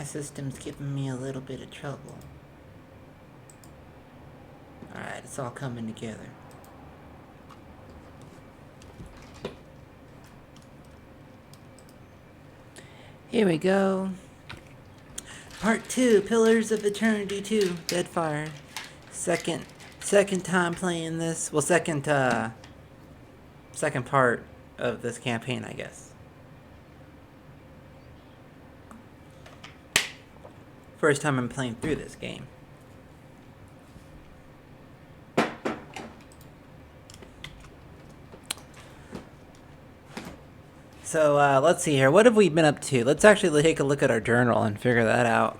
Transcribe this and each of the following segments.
My system's giving me a little bit of trouble. Alright, it's all coming together. Here we go. Part 2, Pillars of Eternity 2, Deadfire. Second time playing this. Well, second part of this campaign, I guess. First time I'm playing through this game. So, let's see here. What have we been up to? Let's actually take a look at our journal and figure that out.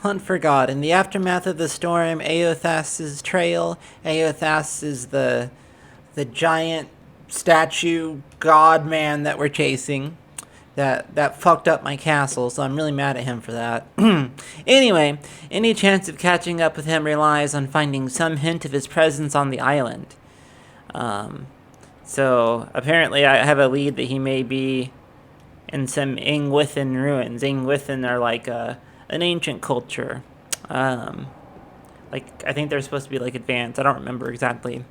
Hunt for God. In the aftermath of the storm, Aothas's trail. Aothas is the giant statue god man that we're chasing. That fucked up my castle, so I'm really mad at him for that. Anyway, any chance of catching up with him relies on finding some hint of his presence on the island. So, apparently I have a lead that he may be in some Ingwithan ruins. Ingwithan are like an ancient culture. I think they're supposed to be like advanced. I don't remember exactly.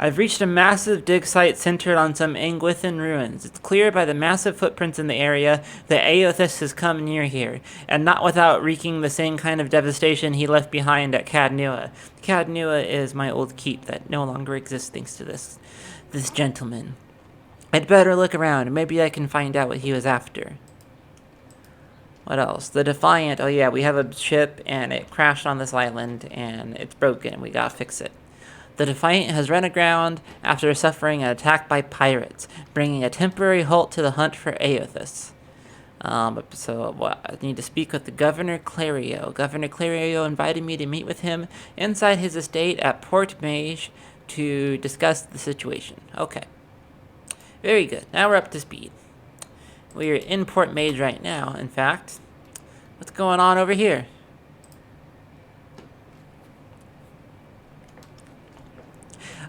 I've reached a massive dig site centered on some Ingwithan ruins. It's clear by the massive footprints in the area that Aothas has come near here, and not without wreaking the same kind of devastation he left behind at Cadnua. Cadnua is my old keep that no longer exists thanks to this gentleman. I'd better look around. Maybe I can find out what he was after. What else? The Defiant. Oh yeah, we have a ship and it crashed on this island and it's broken. We gotta fix it. The Defiant has run aground after suffering an attack by pirates, bringing a temporary halt to the hunt for Aothas. I need to speak with the Governor Clario. Governor Clario invited me to meet with him inside his estate at Port Mage to discuss the situation. Okay. Very good. Now we're up to speed. We are in Port Mage right now, in fact. What's going on over here?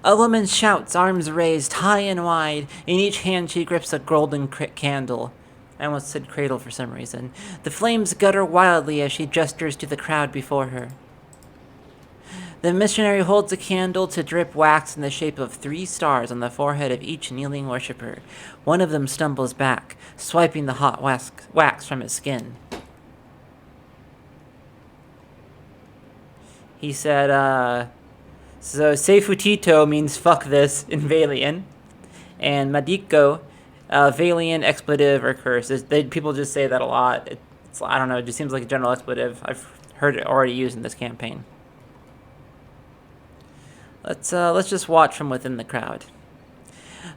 A woman shouts, arms raised high and wide. In each hand she grips a golden candle. I almost said cradle for some reason. The flames gutter wildly as she gestures to the crowd before her. The missionary holds a candle to drip wax in the shape of 3 stars on the forehead of each kneeling worshiper. One of them stumbles back, swiping the hot wax from his skin. He said, so Sefutito means fuck this in Valian, and Madiko, Valian expletive or curse. People just say that a lot. I don't know, it just seems like a general expletive. I've heard it already used in this campaign. Let's just watch from within the crowd.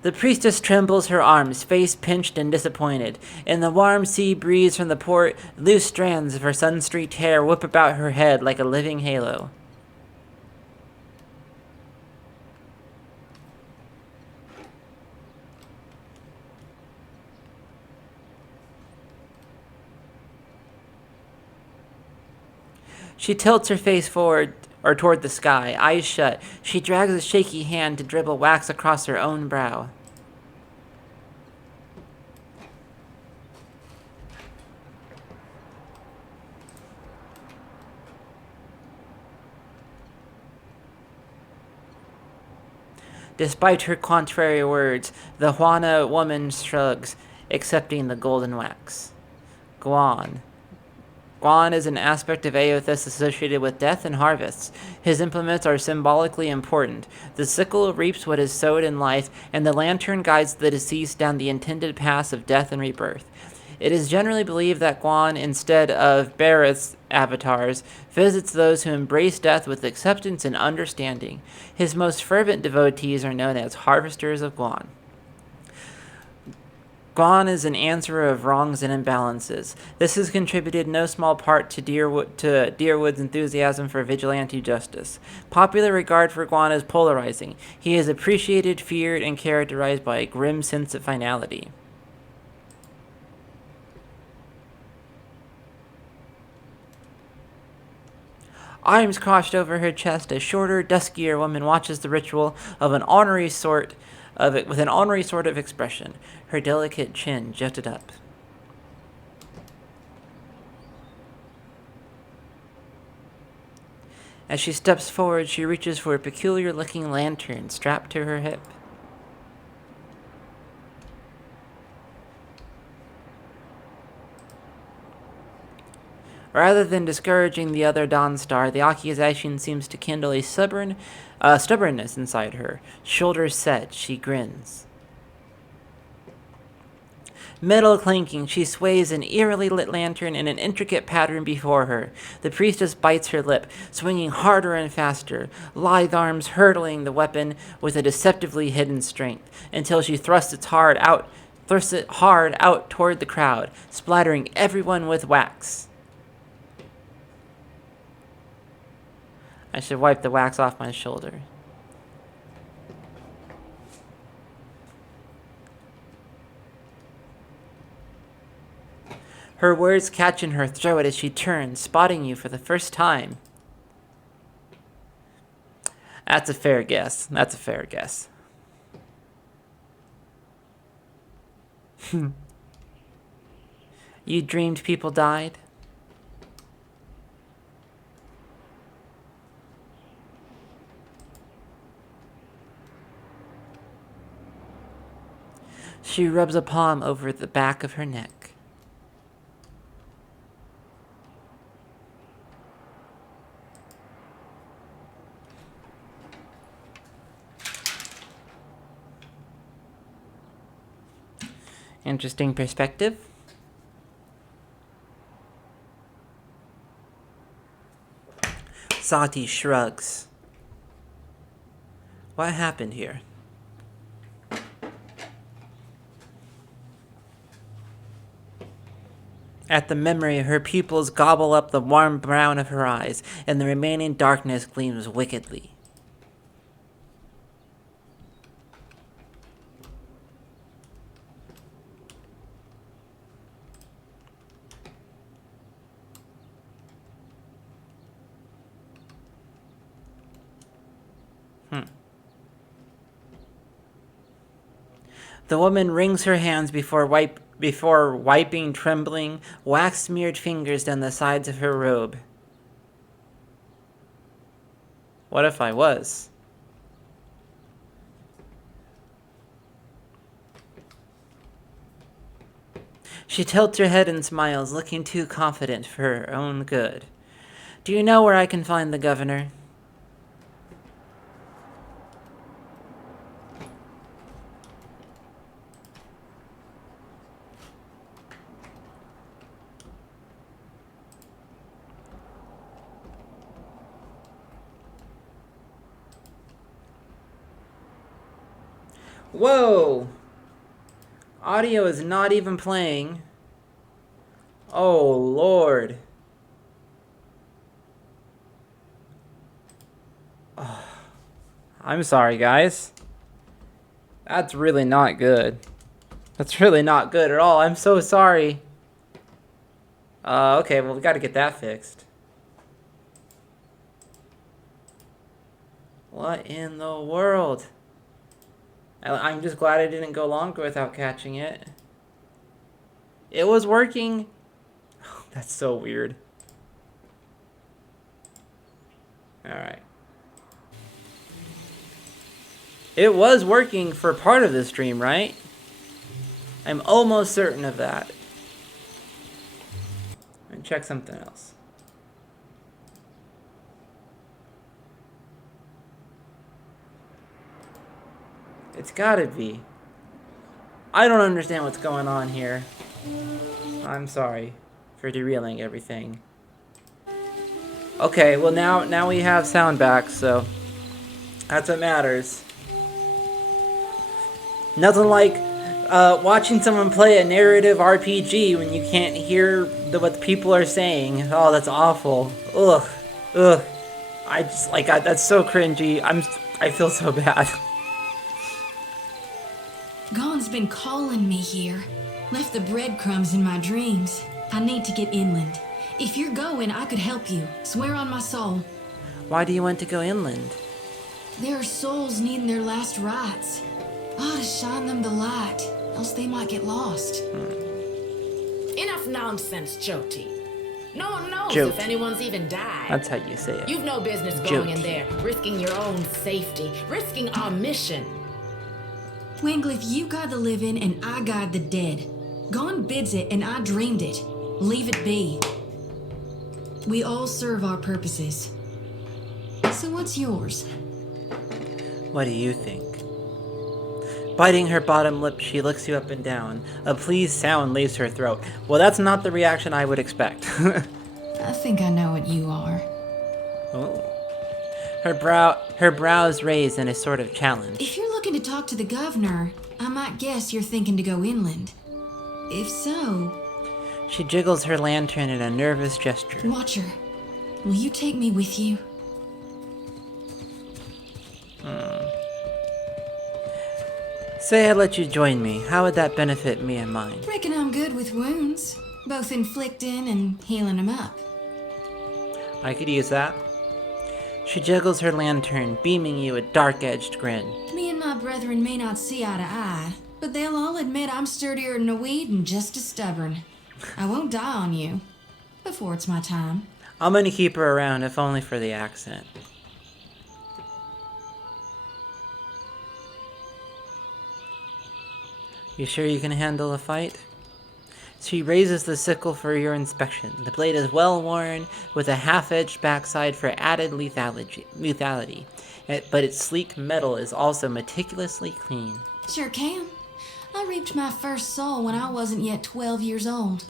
The priestess trembles her arms, face pinched and disappointed. In the warm sea breeze from the port, loose strands of her sun-streaked hair whip about her head like a living halo. She tilts her face forward or toward the sky, eyes shut. She drags a shaky hand to dribble wax across her own brow. Despite her contrary words, the Juana woman shrugs, accepting the golden wax. Guan. Guan is an aspect of Aothas associated with death and harvests. His implements are symbolically important. The sickle reaps what is sowed in life, and the lantern guides the deceased down the intended paths of death and rebirth. It is generally believed that Guan, instead of Bareth's avatars, visits those who embrace death with acceptance and understanding. His most fervent devotees are known as harvesters of Guan. Guan is an answerer of wrongs and imbalances. This has contributed no small part to Deerwood's enthusiasm for vigilante justice. Popular regard for Guan is polarizing. He is appreciated, feared, and characterized by a grim sense of finality. Arms crossed over her chest, a shorter, duskier woman watches the ritual with an ornery sort of expression, her delicate chin jutted up. As she steps forward, she reaches for a peculiar-looking lantern strapped to her hip. Rather than discouraging the other Dawnstar, the accusation seems to kindle a stubbornness inside her. Shoulders set, she grins. Metal clanking, she sways an eerily lit lantern in an intricate pattern before her. The priestess bites her lip, swinging harder and faster, lithe arms hurtling the weapon with a deceptively hidden strength, until she thrusts it hard out toward the crowd, splattering everyone with wax. I should wipe the wax off my shoulder. Her words catch in her throat as she turns, spotting you for the first time. That's a fair guess. That's a fair guess. You dreamed people died? She rubs a palm over the back of her neck. Interesting perspective. Sati shrugs. What happened here? At the memory, her pupils gobble up the warm brown of her eyes, and the remaining darkness gleams wickedly. The woman wrings her hands before wiping trembling, wax-smeared fingers down the sides of her robe. What if I was? She tilts her head and smiles, looking too confident for her own good. Do you know where I can find the governor? Whoa! Audio is not even playing. Oh, Lord. Oh, I'm sorry, guys. That's really not good. That's really not good at all. I'm so sorry. Okay, well, we gotta get that fixed. What in the world? I'm just glad I didn't go longer without catching it. It was working. Oh, that's so weird. Alright. It was working for part of the stream, right? I'm almost certain of that. Let me check something else. It's gotta be. I don't understand what's going on here. I'm sorry for derailing everything. Okay, well now we have sound back, so that's what matters. Nothing like watching someone play a narrative RPG when you can't hear what the people are saying. Oh, that's awful. Ugh. Ugh. That's so cringy. I feel so bad. Gon's been calling me here. Left the breadcrumbs in my dreams. I need to get inland. If you're going, I could help you. Swear on my soul. Why do you want to go inland? There are souls needing their last rites. I ought to shine them the light, else they might get lost. Enough nonsense, Jyoti. No one knows Joke. if anyone's even died. That's how you say it. You've no business Joke. going in there, risking your own safety, risking our mission. Wingleaf, you guide the living and I guide the dead. Gone bids it and I dreamed it. Leave it be. We all serve our purposes. So what's yours? What do you think? Biting her bottom lip, she looks you up and down. A pleased sound leaves her throat. Well, that's not the reaction I would expect. I think I know what you are. Oh. Her brows raised in a sort of challenge. If you're looking to talk to the governor, I might guess you're thinking to go inland. If so... She jiggles her lantern in a nervous gesture. Watcher, will you take me with you? Say I let you join me. How would that benefit me and mine? Reckon I'm good with wounds, both inflicting and healing them up. I could use that. She jiggles her lantern, beaming you a dark-edged grin. Me and my brethren may not see eye to eye, but they'll all admit I'm sturdier than a weed and just as stubborn. I won't die on you before it's my time. I'm gonna keep her around, if only for the accent. You sure you can handle a fight? She raises the sickle for your inspection. The blade is well worn, with a half-edged backside for added lethality. But its sleek metal is also meticulously clean. Sure can. I reaped my first soul when I wasn't yet 12 years old.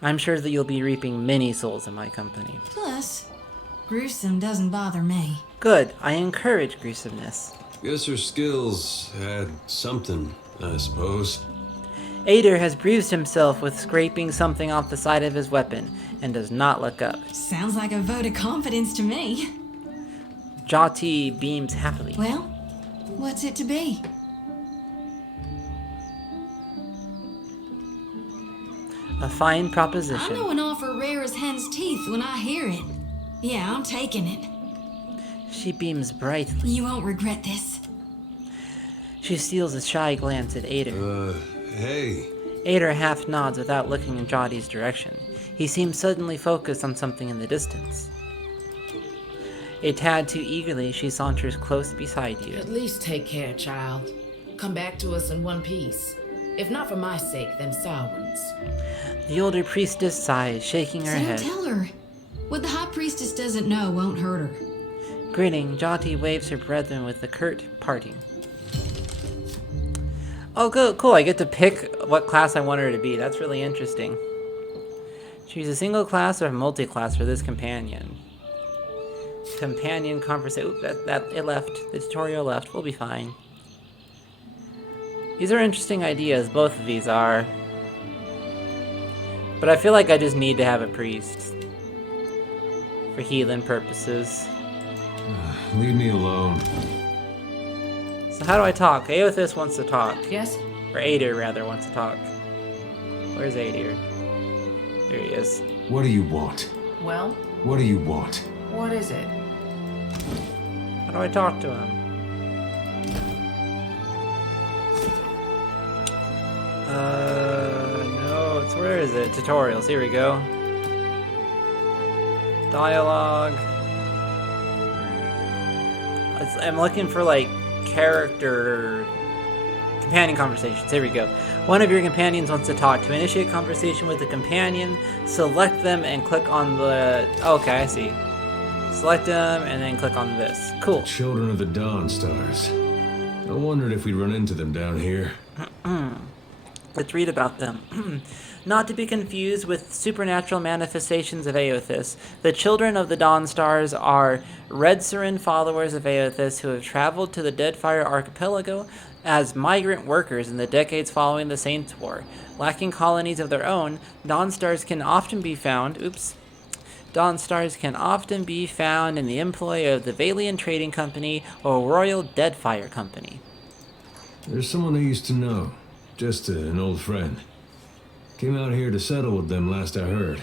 I'm sure that you'll be reaping many souls in my company. Plus, gruesome doesn't bother me. Good. I encourage gruesomeness. Guess her skills had something, I suppose. Ader has bruised himself with scraping something off the side of his weapon and does not look up. Sounds like a vote of confidence to me. Jati beams happily. Well, what's it to be? A fine I proposition. know an offer rare as hen's teeth when I hear it. Yeah, I'm taking it. She beams brightly. You won't regret this. She steals a shy glance at Ader. Hey. Ader half nods without looking in Jati's direction. He seems suddenly focused on something in the distance. A tad too eagerly, she saunters close beside you. At least take care, child. Come back to us in one piece. If not for my sake, then Samhain's. The older priestess sighs, shaking her So don't head. tell her. What the high priestess doesn't know won't hurt her. Grinning, Jati waves her brethren with a curt parting. Oh, cool. I get to pick what class I want her to be. That's really interesting. Choose a single class or multi-class for this companion. Companion conversation. Oop, it left. The tutorial left. We'll be fine. These are interesting ideas. Both of these are. But I feel like I just need to have a priest. For healing purposes. Leave me alone. So how do I talk? Aothis wants to talk. Yes? Or Ader, rather, wants to talk. Where's Ader? There he is. What do you want? Well, What do you want? what is it? How do I talk to him? No, it's where is it? Tutorials, here we go. Dialogue. I'm looking for like character companion conversations. Here we go. One of your companions wants to talk. To initiate conversation with the companion, select them and click on the... Oh, okay, I see. Select them and then click on this. Cool. Children of the Dawn Stars. I wondered if we'd run into them down here. Let's read about them. Not to be confused with supernatural manifestations of Aothis, the children of the Dawn Stars are Red Surin followers of Aothis who have traveled to the Deadfire archipelago as migrant workers in the decades following the Saints' War. Lacking colonies of their own, Dawn Stars can often be found... Dawn Stars can often be found in the employ of the Valian Trading Company or Royal Deadfire Company. There's someone I used to know. Just an old friend. Came out here to settle with them last I heard.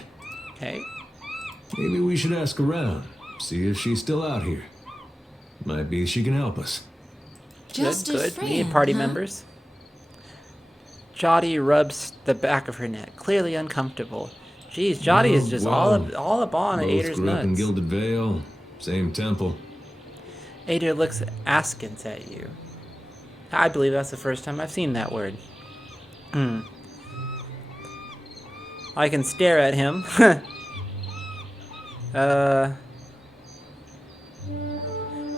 Okay. Maybe we should ask around. See if she's still out here. Might be she can help us. Just Good. a friend, We need party huh? members. Jati rubs the back of her neck, clearly uncomfortable. Jeez, Jotty is Oh, just wow. all up on Both Ader's grew up in nuts. Gilded Vale, same temple. Ader looks askance at you. I believe that's the first time I've seen that word. I can stare at him.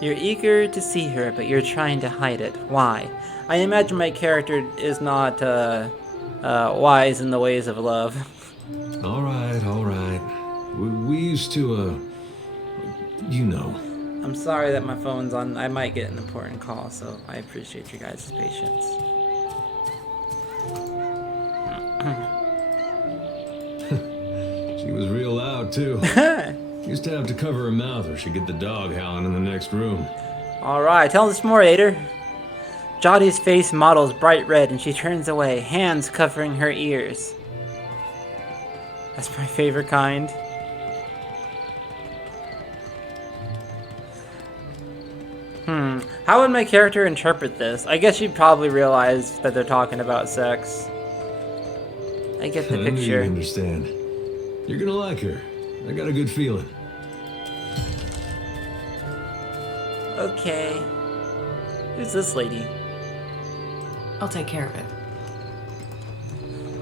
You're eager to see her, but you're trying to hide it. Why? I imagine my character is not wise in the ways of love. All right, all right. We used to, you know. I'm sorry that my phone's on. I might get an important call, so I appreciate your guys' patience. She was real loud, too. Used to have to cover her mouth or she'd get the dog howling in the next room. Alright, tell us more, Ader. Jotty's face models bright red and she turns away, hands covering her ears. That's my favorite kind. How would my character interpret this? I guess she'd probably realize that they're talking about sex. I get the I knew you'd picture. understand. You're gonna like her. I got a good feeling. Okay. Who's this lady? I'll take care of it.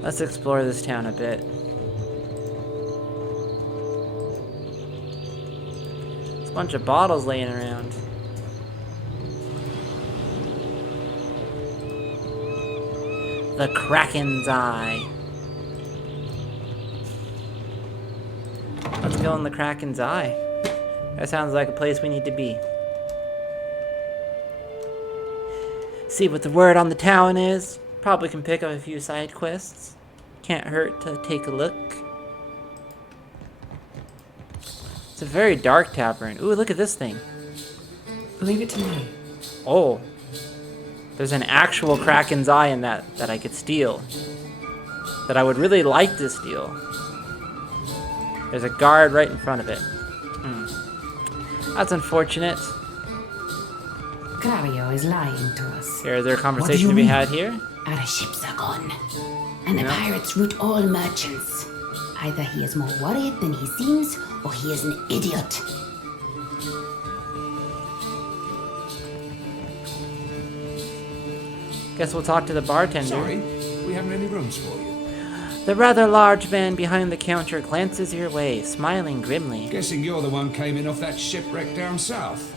Let's explore this town a bit. There's a bunch of bottles laying around. The Kraken's Eye. Let's go in the Kraken's Eye. That sounds like a place we need to be. See what the word on the town is. Probably can pick up a few side quests. Can't hurt to take a look. It's a very dark tavern. Ooh, look at this thing. Leave it to me. Oh. There's an actual Kraken's Eye in that I could steal. That I would really like to steal. There's a guard right in front of it. That's unfortunate. Gravio is lying to us. Is there a What conversation do you to be mean? had here? Our ships are gone, and the Yeah. pirates root all merchants. Either he is more worried than he seems, or he is an idiot. Guess we'll talk to the bartender. Sorry, we haven't any rooms for you. The rather large man behind the counter glances your way, smiling grimly. Guessing you're the one came in off that shipwreck down south.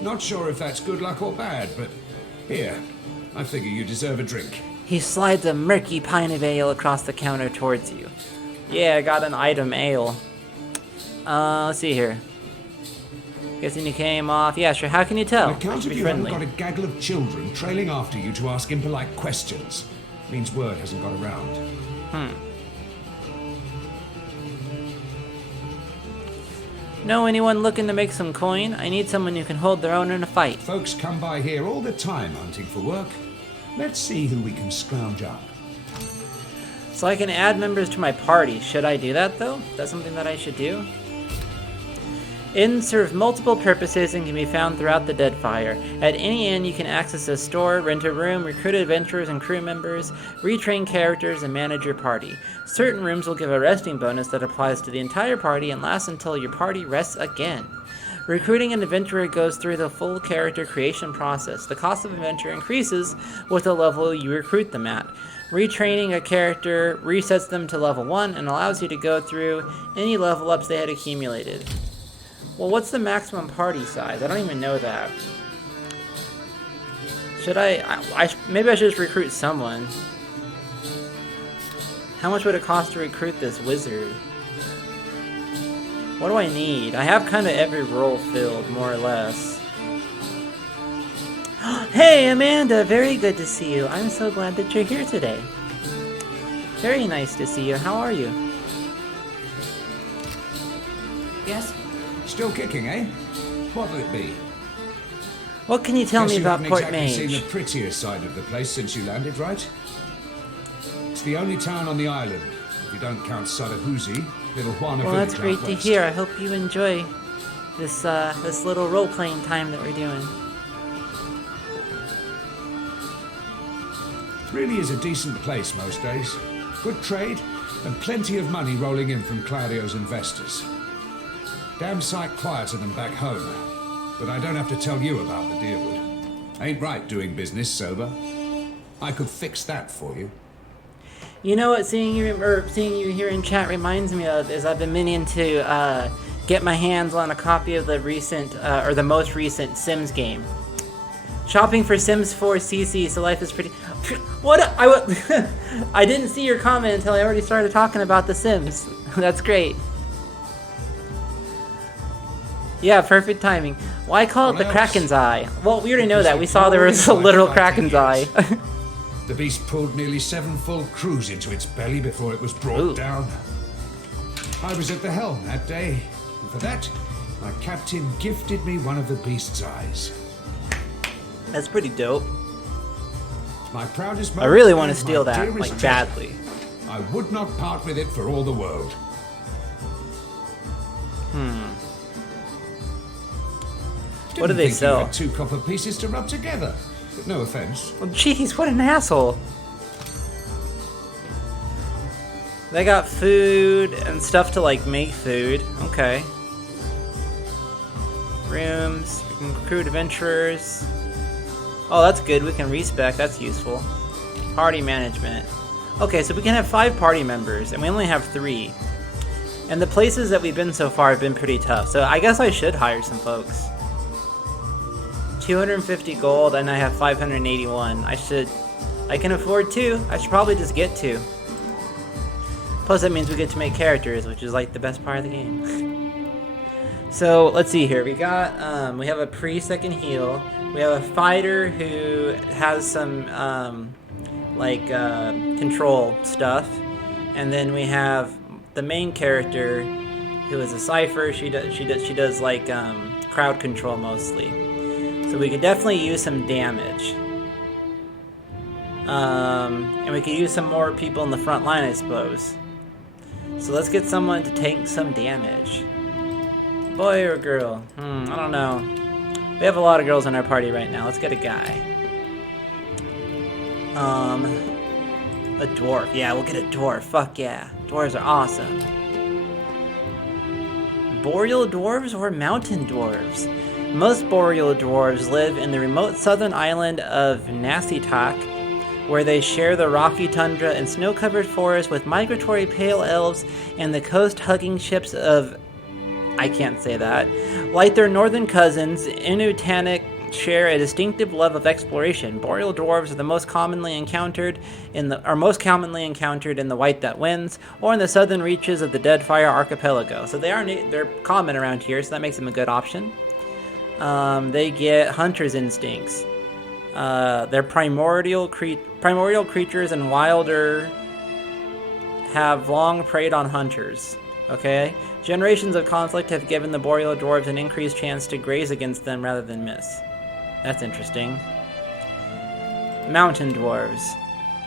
Not sure if that's good luck or bad, but here, I figure you deserve a drink. He slides a murky pint of ale across the counter towards you. Yeah, I got an item ale. Let's see here. Guessing you came off. Yeah, sure. How can you tell? On account Should of be you friendly. haven't got a gaggle of children trailing after you to ask impolite questions. Means word hasn't got around. Know anyone looking to make some coin? I need someone who can hold their own in a fight. Folks come by here all the time hunting for work. Let's see who we can scrounge up. So I can add members to my party. Should I do that though? Is that something that I should do? Inns serve multiple purposes and can be found throughout the Deadfire. At any inn, you can access a store, rent a room, recruit adventurers and crew members, retrain characters, and manage your party. Certain rooms will give a resting bonus that applies to the entire party and lasts until your party rests again. Recruiting an adventurer goes through the full character creation process. The cost of adventure increases with the level you recruit them at. Retraining a character resets them to level 1 and allows you to go through any level ups they had accumulated. Well, what's the maximum party size? I don't even know that. Should maybe I should just recruit someone. How much would it cost to recruit this wizard? What do I need? I have kind of every role filled, more or less. Hey, Amanda! Very good to see you. I'm so glad that you're here today. Very nice to see you. How are you? Yes? Still kicking, eh? What'll it be? What can you tell Guess me you about haven't Port exactly Mage? seen the prettier side of the place since you landed, right? It's the only town on the island, if you don't count Sadahuzi, little Juana Well, village that's great out to west. hear. I hope you enjoy this this little role-playing time that we're doing. Really is a decent place most days. Good trade, and plenty of money rolling in from Claudio's investors. Damn sight quieter than back home. But I don't have to tell you about the Deerwood. Ain't right doing business sober. I could fix that for you. You know what seeing you here in chat reminds me of is I've been meaning to get my hands on a copy of the recent or the most recent Sims game. Shopping for Sims 4 CC, so life is pretty. What? I didn't see your comment until I already started talking about The Sims. That's great. Yeah, perfect timing. Why call it the Kraken's Eye? Well, we already know that. We saw there was a literal Kraken's Eye. The beast pulled nearly 7 full crews into its belly before it was brought down. I was at the helm that day, and for that, my captain gifted me one of the beast's eyes. That's pretty dope. My proudest I really want to and steal my that, dearest like, treasure. badly. I would not part with it for all the world. What do they Didn't think sell? You had 2 copper pieces to rub together. But no offense. Well, jeez, what an asshole. They got food and stuff to, like, make food. Okay. Rooms, recruit adventurers. Oh, that's good. We can respec. That's useful. Party management. Okay, so we can have 5 party members, and we only have 3. And the places that we've been so far have been pretty tough, so I guess I should hire some folks. 250 gold, and I have 581. I can afford 2. I should probably just get 2. Plus that means we get to make characters, which is like the best part of the game. So let's see here. We got we have a pre-second heal. We have a fighter who has some control stuff, and then we have the main character who is a cipher. She does like crowd control mostly. So we could definitely use some damage. And we could use some more people in the front line, I suppose. So let's get someone to take some damage. Boy or girl? I don't know. We have a lot of girls in our party right now. Let's get a guy. A dwarf. Yeah, we'll get a dwarf. Fuck yeah. Dwarves are awesome. Boreal dwarves or mountain dwarves? Most boreal dwarves live in the remote southern island of Nasitak, where they share the rocky tundra and snow-covered forest with migratory pale elves and the coast-hugging ships of... I can't say that. Like their northern cousins, Inutanic share a distinctive love of exploration. Boreal dwarves are most commonly encountered in the White That Winds, or in the southern reaches of the Deadfire archipelago. So they're common around here, so that makes them a good option. They get hunter's instincts. They're primordial creatures and wilder have long preyed on hunters. Okay? Generations of conflict have given the boreal dwarves an increased chance to graze against them rather than miss. That's interesting. Mountain dwarves.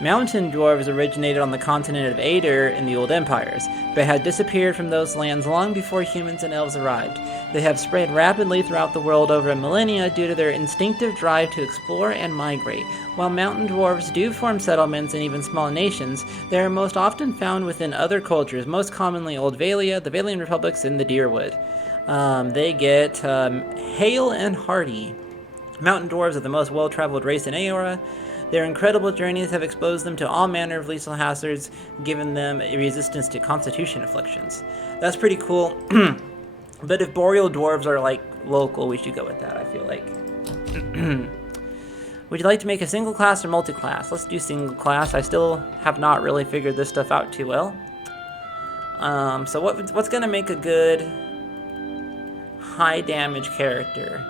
Mountain dwarves originated on the continent of Ader in the Old Empires, but had disappeared from those lands long before humans and elves arrived. They have spread rapidly throughout the world over millennia due to their instinctive drive to explore and migrate. While mountain dwarves do form settlements and even small nations, they are most often found within other cultures, most commonly Old Valia, the Valian Republics, and the Deerwood. They get hale and hardy. Mountain dwarves are the most well-traveled race in Aora. Their incredible journeys have exposed them to all manner of lethal hazards, giving them a resistance to constitution afflictions. That's pretty cool. But if boreal dwarves are like local, we should go with that, I feel like. Would you like to make a single class or multi-class? Let's do single class. I still have not really figured this stuff out too well. So what's gonna make a good high damage character?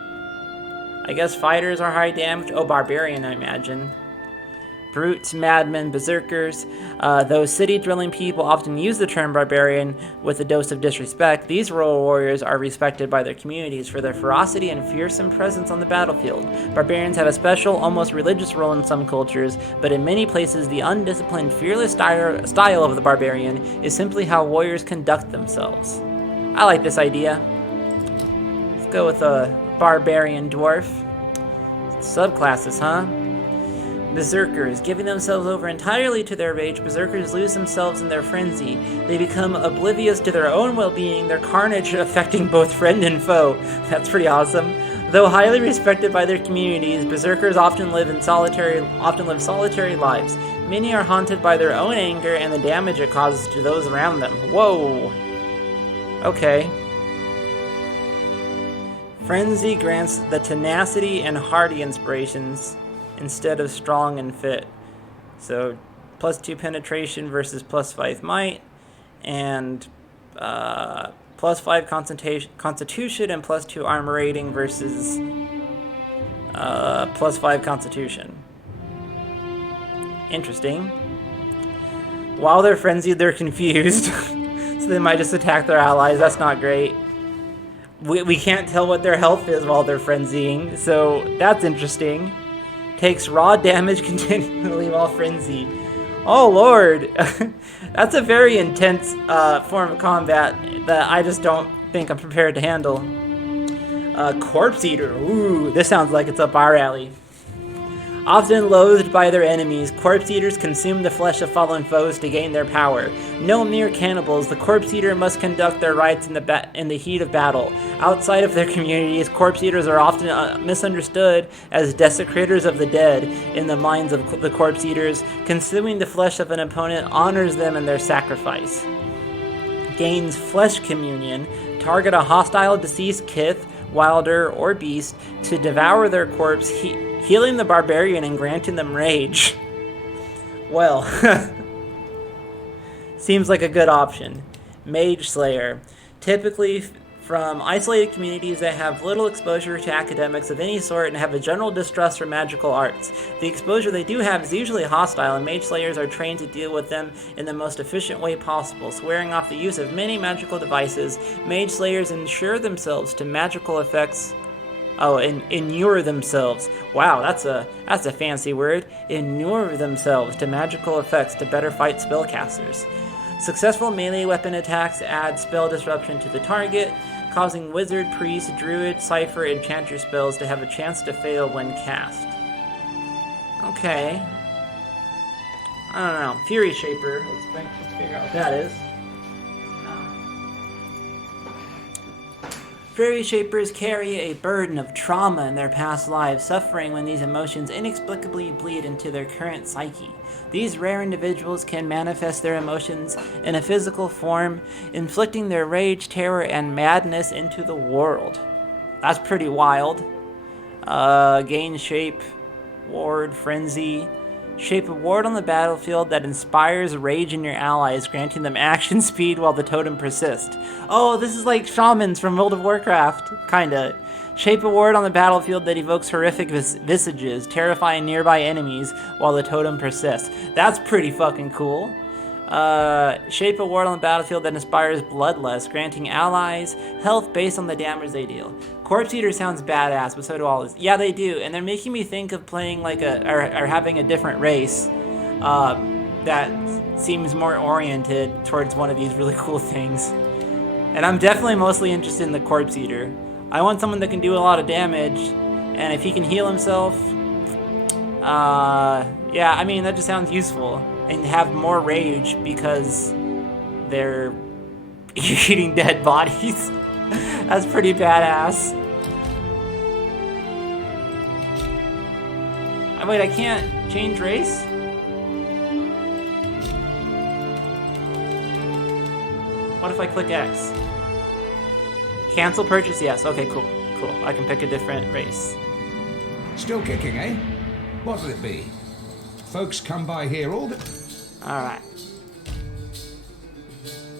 I guess fighters are high damage. Oh, barbarian, I imagine. Brutes, madmen, berserkers. Though city-dwelling people often use the term barbarian with a dose of disrespect, these rural warriors are respected by their communities for their ferocity and fearsome presence on the battlefield. Barbarians have a special, almost religious role in some cultures, but in many places the undisciplined, fearless style of the barbarian is simply how warriors conduct themselves. I like this idea. Let's go with a barbarian dwarf. Subclasses, huh? Berserkers. Giving themselves over entirely to their rage, berserkers lose themselves in their frenzy. They become oblivious to their own well-being, their carnage affecting both friend and foe. That's pretty awesome. Though highly respected by their communities, berserkers often live solitary lives. Many are haunted by their own anger and the damage it causes to those around them. Whoa. Okay. Frenzy grants the tenacity and hardy inspirations instead of strong and fit. So, +2 penetration versus +5 might, and +5 constitution and +2 armor rating versus +5 constitution. Interesting. While they're frenzied, they're confused. So they might just attack their allies. That's not great. We can't tell what their health is while they're frenzying, so that's interesting. Takes raw damage continually while frenzied. Oh lord! That's a very intense form of combat that I just don't think I'm prepared to handle. Corpse Eater. Ooh, this sounds like it's up our alley. Often loathed by their enemies, Corpse Eaters consume the flesh of fallen foes to gain their power. No mere cannibals, the Corpse Eater must conduct their rites in the heat of battle. Outside of their communities, Corpse Eaters are often misunderstood as desecrators of the dead. In the minds of the Corpse Eaters, consuming the flesh of an opponent honors them in their sacrifice. Gains flesh communion. Target a hostile deceased kith, wilder, or beast to devour their corpse, healing the barbarian and granting them rage. Well, seems like a good option. Mage Slayer. Typically from isolated communities that have little exposure to academics of any sort and have a general distrust for magical arts. The exposure they do have is usually hostile, and Mage Slayers are trained to deal with them in the most efficient way possible. Swearing off the use of many magical devices, Mage Slayers ensure themselves to magical effects. Oh, inure themselves. Wow, that's a fancy word. Inure themselves to magical effects to better fight spellcasters. Successful melee weapon attacks add spell disruption to the target, causing wizard, priest, druid, cipher, and enchanter spells to have a chance to fail when cast. Okay. I don't know. Fury Shaper. Let's figure out what that is. Fury Shapers carry a burden of trauma in their past lives, suffering when these emotions inexplicably bleed into their current psyche. These rare individuals can manifest their emotions in a physical form, inflicting their rage, terror, and madness into the world. That's pretty wild. Gain shape, ward, frenzy. Shape a ward on the battlefield that inspires rage in your allies, granting them action speed while the totem persists. Oh, this is like shamans from World of Warcraft, kinda. Shape a ward on the battlefield that evokes horrific visages, terrifying nearby enemies while the totem persists. That's pretty fucking cool. Shape a ward on the battlefield that inspires bloodlust, granting allies health based on the damage they deal. Corpse Eater sounds badass, but so do all this. Yeah, they do, and they're making me think of playing like or having a different race that seems more oriented towards one of these really cool things. And I'm definitely mostly interested in the Corpse Eater. I want someone that can do a lot of damage, and if he can heal himself, yeah, I mean, that just sounds useful. And have more rage because they're eating dead bodies. That's pretty badass. Wait, I can't change race? What if I click X? Cancel purchase, yes. Okay, cool. I can pick a different race. Still kicking, eh? What'll it be? Folks come by here all the... Alright.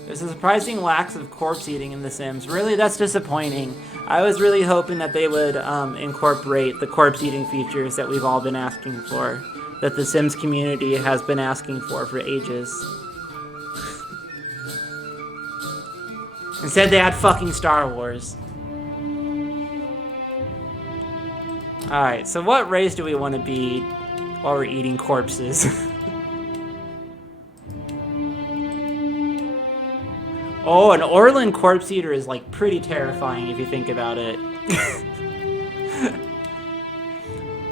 There's a surprising lack of corpse eating in The Sims. Really, that's disappointing. I was really hoping that they would incorporate the corpse eating features that we've all been asking for. That the Sims community has been asking for ages. Instead, they had fucking Star Wars. Alright, so what race do we want to be while we're eating corpses? Oh, an Orlan Corpse Eater is like pretty terrifying if you think about it.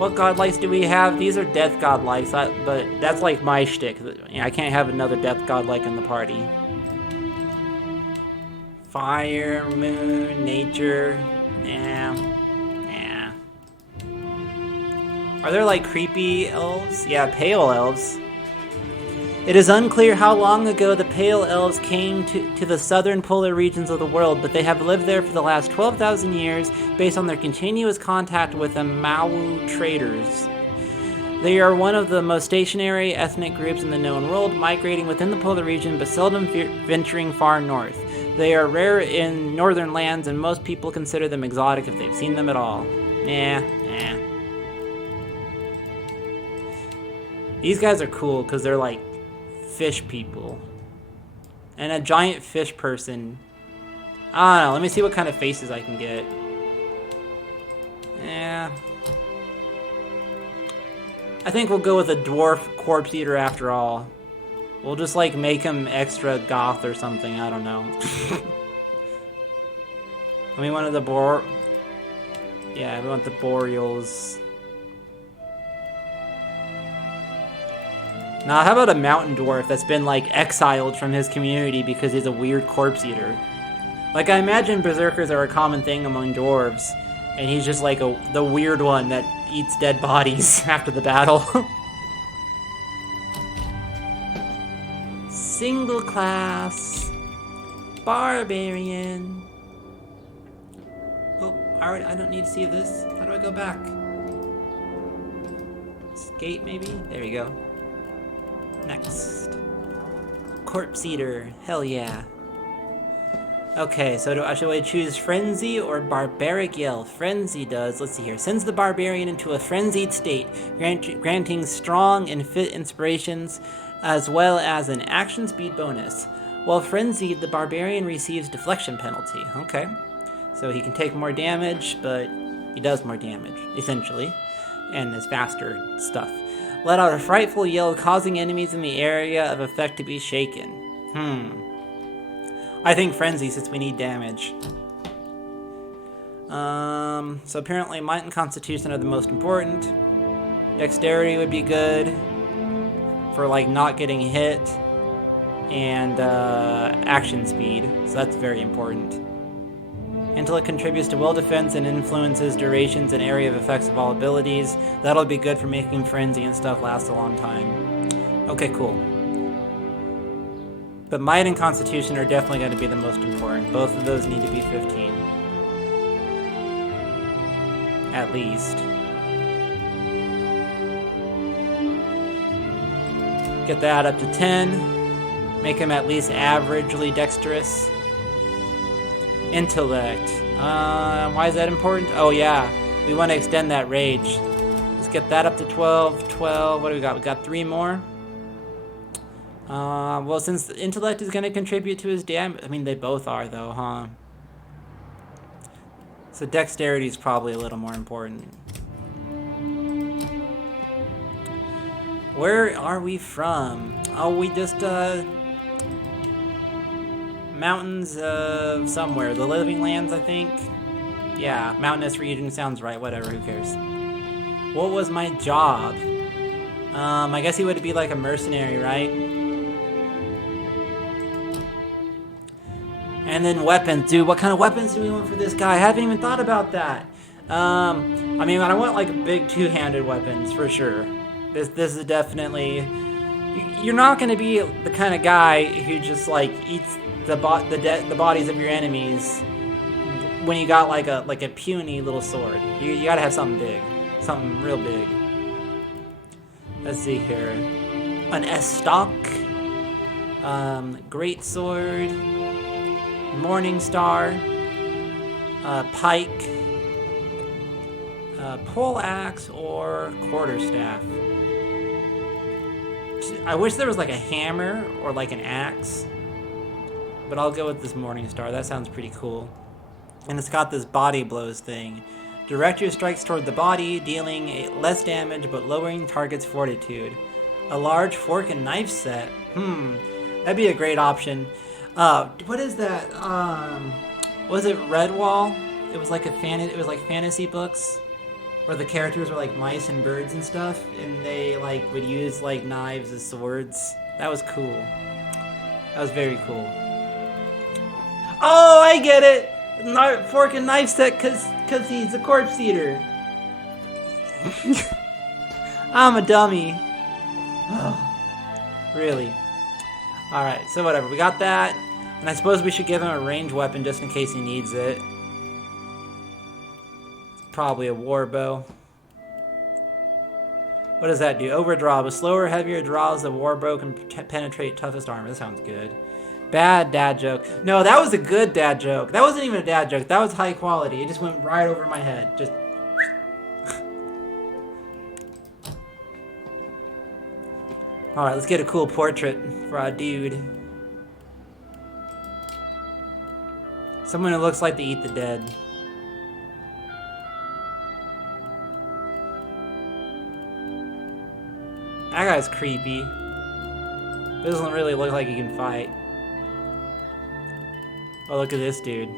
What godlikes do we have? These are death godlikes, but that's like my shtick. I can't have another death godlike in the party. Fire, moon, nature. Nah. Are there like creepy elves? Yeah, pale elves. It is unclear how long ago the Pale Elves came to the southern polar regions of the world, but they have lived there for the last 12,000 years based on their continuous contact with the Mau traders. They are one of the most stationary ethnic groups in the known world, migrating within the polar region but seldom venturing far north. They are rare in northern lands, and most people consider them exotic if they've seen them at all. Nah. These guys are cool because they're like fish people. And a giant fish person. I don't know, let me see what kind of faces I can get. Yeah. I think we'll go with a dwarf corpse eater after all. We'll just like make him extra goth or something, I don't know. I mean, one of the yeah, we want the Boreals. Now, how about a mountain dwarf that's been, like, exiled from his community because he's a weird corpse eater? Like, I imagine berserkers are a common thing among dwarves, and he's just, like, the weird one that eats dead bodies after the battle. Single class. Barbarian. Oh, alright, I don't need to see this. How do I go back? Escape, maybe? There we go. Next. Corpse Eater. Hell yeah. Okay, so should I choose Frenzy or Barbaric Yell? Frenzy does, let's see here, sends the Barbarian into a frenzied state, granting strong and fit inspirations, as well as an action speed bonus. While Frenzied, the Barbarian receives deflection penalty. Okay. So he can take more damage, but he does more damage, essentially. And is faster stuff. Let out a frightful yell, causing enemies in the area of effect to be shaken. I think Frenzy, since we need damage. So apparently Might and Constitution are the most important. Dexterity would be good for, like, not getting hit. And, action speed. So that's very important. Intellect contributes to will defense and influences durations and area of effects of all abilities. That'll be good for making Frenzy and stuff last a long time. Okay, cool. But Might and Constitution are definitely going to be the most important. Both of those need to be 15. At least. Get that up to 10. Make him at least averagely dexterous. Intellect. Why is that important? Oh yeah, we want to extend that rage. Let's get that up to 12. 12, what do we got? We got 3 more. Well, since the intellect is going to contribute to his damage, I mean, they both are though, huh? So dexterity is probably a little more important. Where are we from? Oh, we just, mountains of somewhere. The Living Lands, I think? Yeah, mountainous region sounds right. Whatever, who cares? What was my job? I guess he would be like a mercenary, right? And then weapons. Dude, what kind of weapons do we want for this guy? I haven't even thought about that. I mean, I want like big two-handed weapons for sure. This is definitely... You're not going to be the kind of guy who just like eats the bodies of your enemies when you got like a puny little sword. You gotta have something big, something real big. Let's see here, an estoc, great sword, morning star, pike, pole axe, or quarterstaff. I wish there was like a hammer or like an axe. But I'll go with this Morning Star. That sounds pretty cool. And it's got this body blows thing. Direct your strikes toward the body, dealing less damage but lowering target's fortitude. A large fork and knife set. That'd be a great option. What is that? Was it Redwall? It was like it was like fantasy books. where the characters were like mice and birds and stuff, and they like would use like knives as swords. That was cool. That was very cool. Oh, I get it! Fork and knife set cause he's a corpse eater. I'm a dummy. Really? Alright, so whatever. We got that. And I suppose we should give him a ranged weapon just in case he needs it. It's probably a war bow. What does that do? Overdraw. With slower, heavier draws, the war bow can penetrate toughest armor. That sounds good. Bad dad joke. No, that was a good dad joke. That wasn't even a dad joke. That was high quality. It just went right over my head. Just... Alright, let's get a cool portrait for our dude. Someone who looks like they eat the dead. That guy's creepy. Doesn't really look like he can fight. Oh, look at this dude.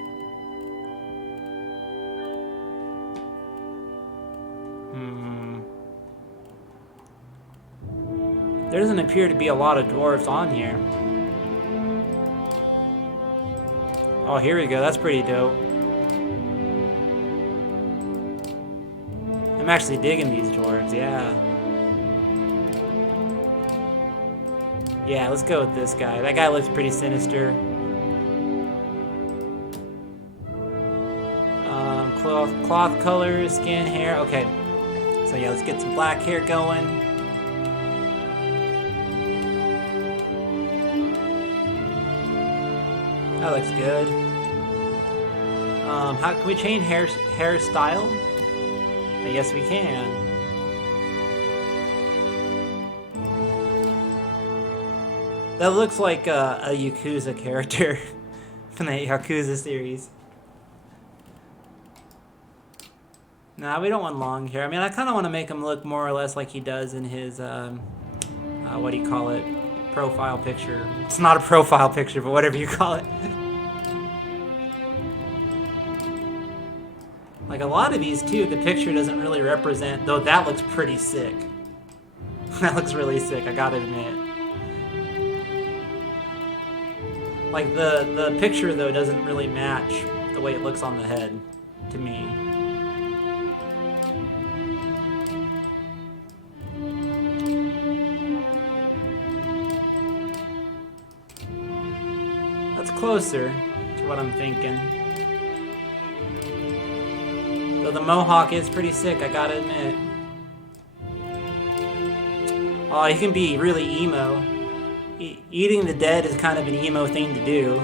There doesn't appear to be a lot of dwarves on here. Oh, here we go. That's pretty dope. I'm actually digging these dwarves, yeah. Yeah, let's go with this guy. That guy looks pretty sinister. Cloth color, skin, hair. Okay. So yeah, let's get some black hair going. That looks good. How can we change hairstyle? Yes, we can. That looks like a Yakuza character from the Yakuza series. Nah, we don't want long hair. I mean, I kind of want to make him look more or less like he does in his, what do you call it? Profile picture. It's not a profile picture, but whatever you call it. Like a lot of these too, the picture doesn't really represent, though that looks pretty sick. That looks really sick, I gotta admit. Like the picture though doesn't really match the way it looks on the head, to me. That's closer to what I'm thinking. Though the mohawk is pretty sick, I gotta admit. Oh, he can be really emo. Eating the dead is kind of an emo thing to do.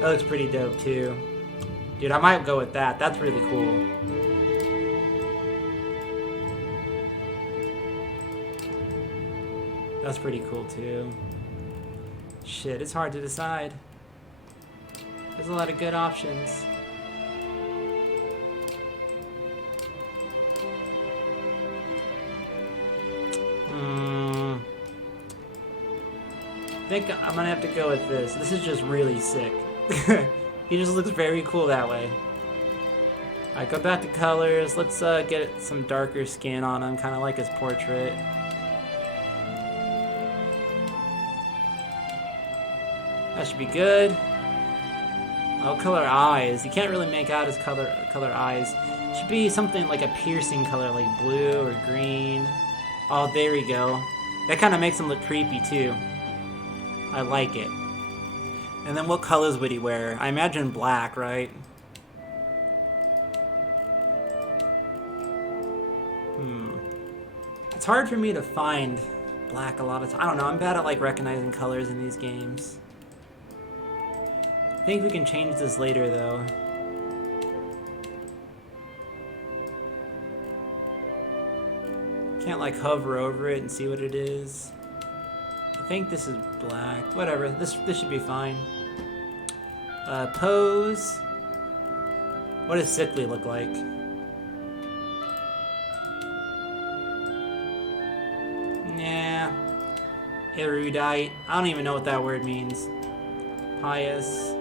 That looks pretty dope too. Dude, I might go with that. That's really cool. That's pretty cool too. Shit, it's hard to decide. There's a lot of good options. I think I'm gonna have to go with this. This is just really sick. He just looks very cool that way. Alright, go back to colors. Let's get some darker skin on him, kind of like his portrait. That should be good. Oh, color eyes. You can't really make out his color eyes. Should be something like a piercing color, like blue or green. Oh, there we go. That kind of makes him look creepy too. I like it. And then what colors would he wear? I imagine black, right? It's hard for me to find black a lot of times. I don't know, I'm bad at like recognizing colors in these games. I think we can change this later though. Can't like hover over it and see what it is. I think this is black. Whatever, this should be fine. Pose. What does sickly look like? Nah. Erudite. I don't even know what that word means. Pious.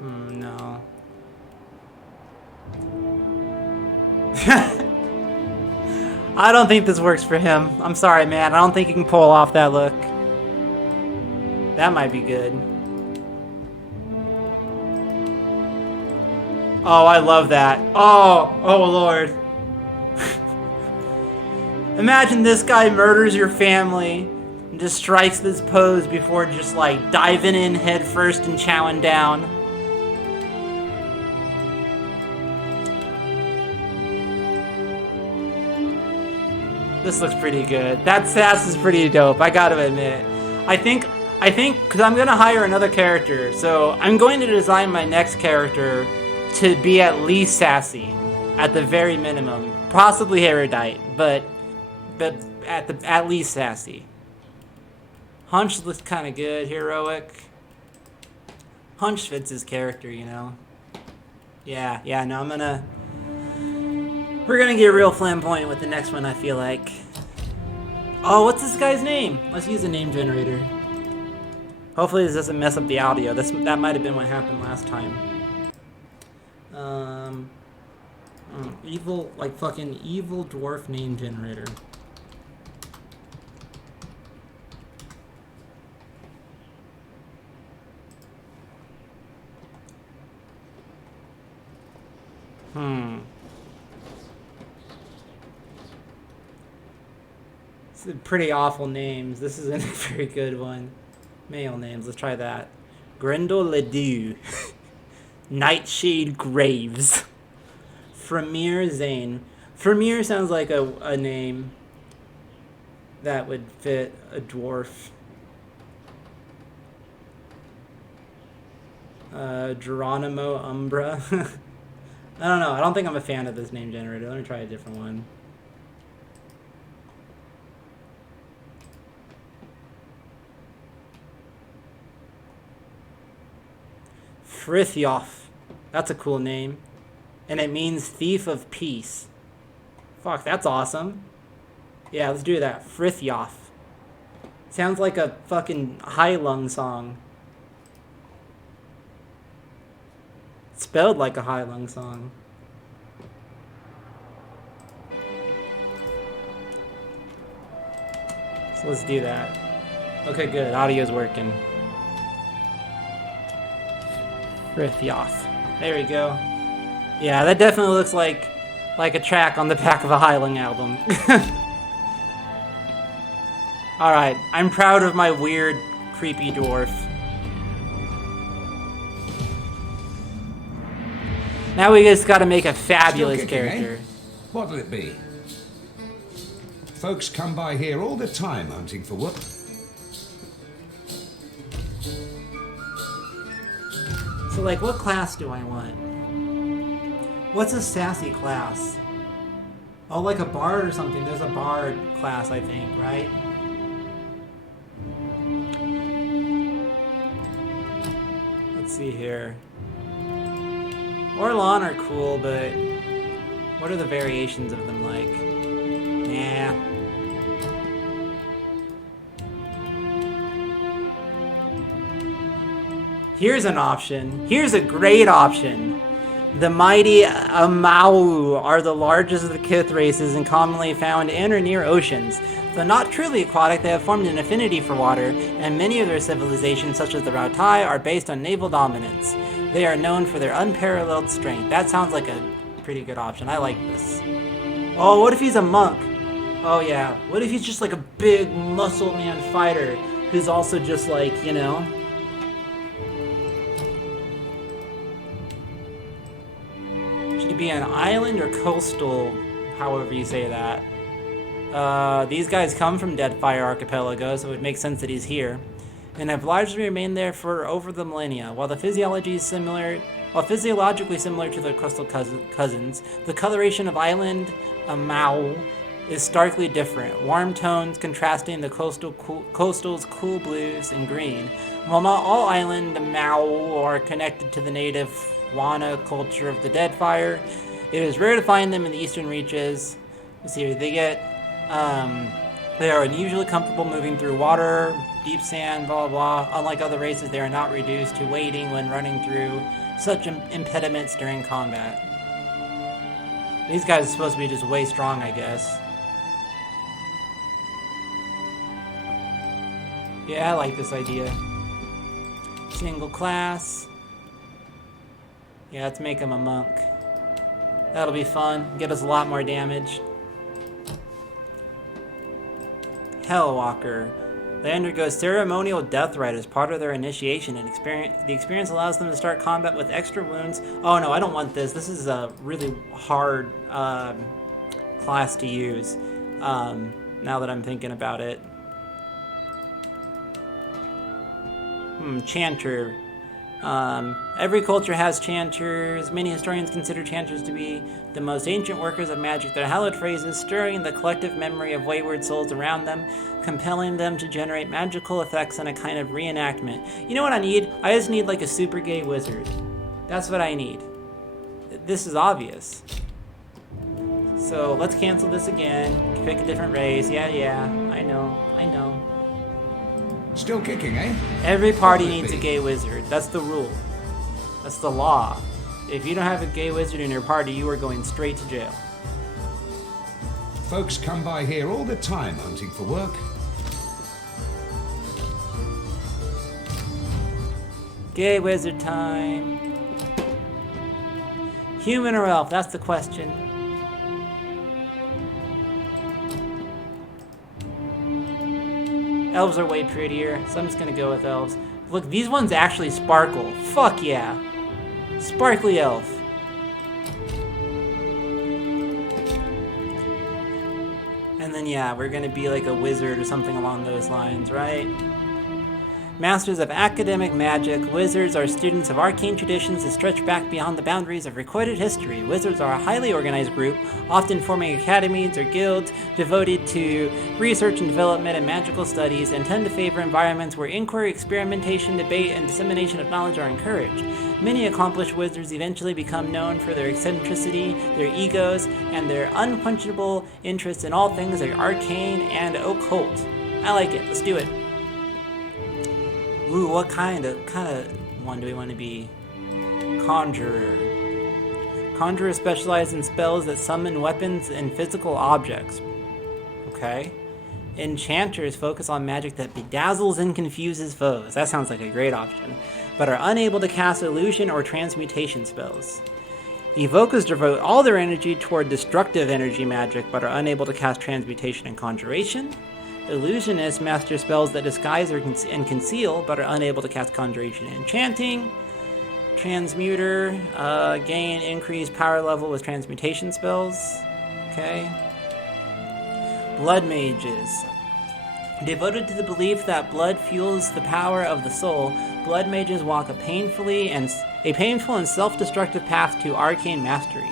No. I don't think this works for him. I'm sorry, man. I don't think he can pull off that look. That might be good. Oh, I love that. Oh Lord. Imagine this guy murders your family and just strikes this pose before just like diving in head first and chowing down. This looks pretty good. That sass is pretty dope, I gotta admit. I think, because I'm gonna hire another character, so I'm going to design my next character to be at least sassy, at the very minimum. Possibly erudite, but at least sassy. Hunch looks kind of good, heroic. Hunch fits his character, you know. Yeah, no, we're gonna get real flamboyant with the next one, I feel like. Oh, what's this guy's name? Let's use a name generator. Hopefully this doesn't mess up the audio. That might have been what happened last time. Evil, like fucking evil dwarf name generator. It's pretty awful names. This isn't a very good one. Male names, let's try that. Grendel Ledoux. Nightshade Graves. Framir Zane. Framir sounds like a name that would fit a dwarf. Geronimo Umbra. I don't know. I don't think I'm a fan of this name generator. Let me try a different one. Frithiof. That's a cool name. And it means thief of peace. Fuck, that's awesome. Yeah, let's do that. Frithiof. Sounds like a fucking High-Lung song. Spelled like a High-Lung song. So let's do that. Okay, good. Audio's working. Frithiof. There we go. Yeah, that definitely looks like a track on the back of a High-Lung album. Alright, I'm proud of my weird, creepy dwarf. Now we just gotta make a fabulous Still kicking, character. Eh? What'll it be? Folks come by here all the time hunting for work. So, like, what class do I want? What's a sassy class? Oh, like a bard or something. There's a bard class, I think, right? Let's see here. Orlan are cool, but what are the variations of them like? Nah. Here's an option. Here's a great option. The mighty Amau are the largest of the Kith races and commonly found in or near oceans. Though not truly aquatic, they have formed an affinity for water, and many of their civilizations, such as the Rautai, are based on naval dominance. They are known for their unparalleled strength. That sounds like a pretty good option. I like this. Oh, what if he's a monk? Oh yeah. What if he's just like a big muscle man fighter who's also just like, you know... Should he be an island or coastal, however you say that? These guys come from Deadfire Archipelago, so it would make sense that he's here, and have largely remained there for over the millennia. While physiologically similar to their coastal cousins, the coloration of island Amau is starkly different. Warm tones contrasting the coastal's cool blues and green. While not all island Amau are connected to the native Wana culture of the Deadfire, it is rare to find them in the eastern reaches. Let's see, they are unusually comfortable moving through water, deep sand, blah, blah, blah. Unlike other races, they are not reduced to waiting when running through such impediments during combat. These guys are supposed to be just way strong, I guess. Yeah, I like this idea. Single class. Yeah, let's make him a monk. That'll be fun. Get us a lot more damage. Hellwalker. They undergo ceremonial death rite as part of their initiation, and the experience allows them to start combat with extra wounds. Oh no, I don't want this. This is a really hard class to use, now that I'm thinking about it. Chanter. Every culture has chanters. Many historians consider chanters to be the most ancient workers of magic. Their hallowed phrases stirring the collective memory of wayward souls around them, compelling them to generate magical effects in a kind of reenactment. You know what I need? I just need like a super gay wizard. That's what I need. This is obvious. So let's cancel this again. Pick a different race. Yeah, I know. Still kicking, eh? Every party needs a gay wizard. That's the rule. That's the law. If you don't have a gay wizard in your party, you are going straight to jail. Folks come by here all the time hunting for work. Gay wizard time. Human or elf? That's the question. Elves are way prettier, so I'm just gonna go with elves. Look, these ones actually sparkle. Fuck yeah. Sparkly elf. And then yeah, we're gonna be like a wizard or something along those lines, right? Masters of academic magic, wizards are students of arcane traditions that stretch back beyond the boundaries of recorded history. Wizards are a highly organized group, often forming academies or guilds devoted to research and development and magical studies, and tend to favor environments where inquiry, experimentation, debate, and dissemination of knowledge are encouraged. Many accomplished wizards eventually become known for their eccentricity, their egos, and their unquenchable interest in all things that are arcane and occult. I like it. Let's do it. Ooh, what kind of one do we want to be? Conjurer. Conjurers specialize in spells that summon weapons and physical objects. Okay. Enchanters focus on magic that bedazzles and confuses foes. That sounds like a great option. But are unable to cast illusion or transmutation spells. Evokers devote all their energy toward destructive energy magic, but are unable to cast transmutation and conjuration. Illusionists master spells that disguise and conceal, but are unable to cast conjuration and enchanting. Transmuter, gain increased power level with transmutation spells. Okay. Blood mages. Devoted to the belief that blood fuels the power of the soul, blood mages walk a painful and self-destructive path to arcane mastery.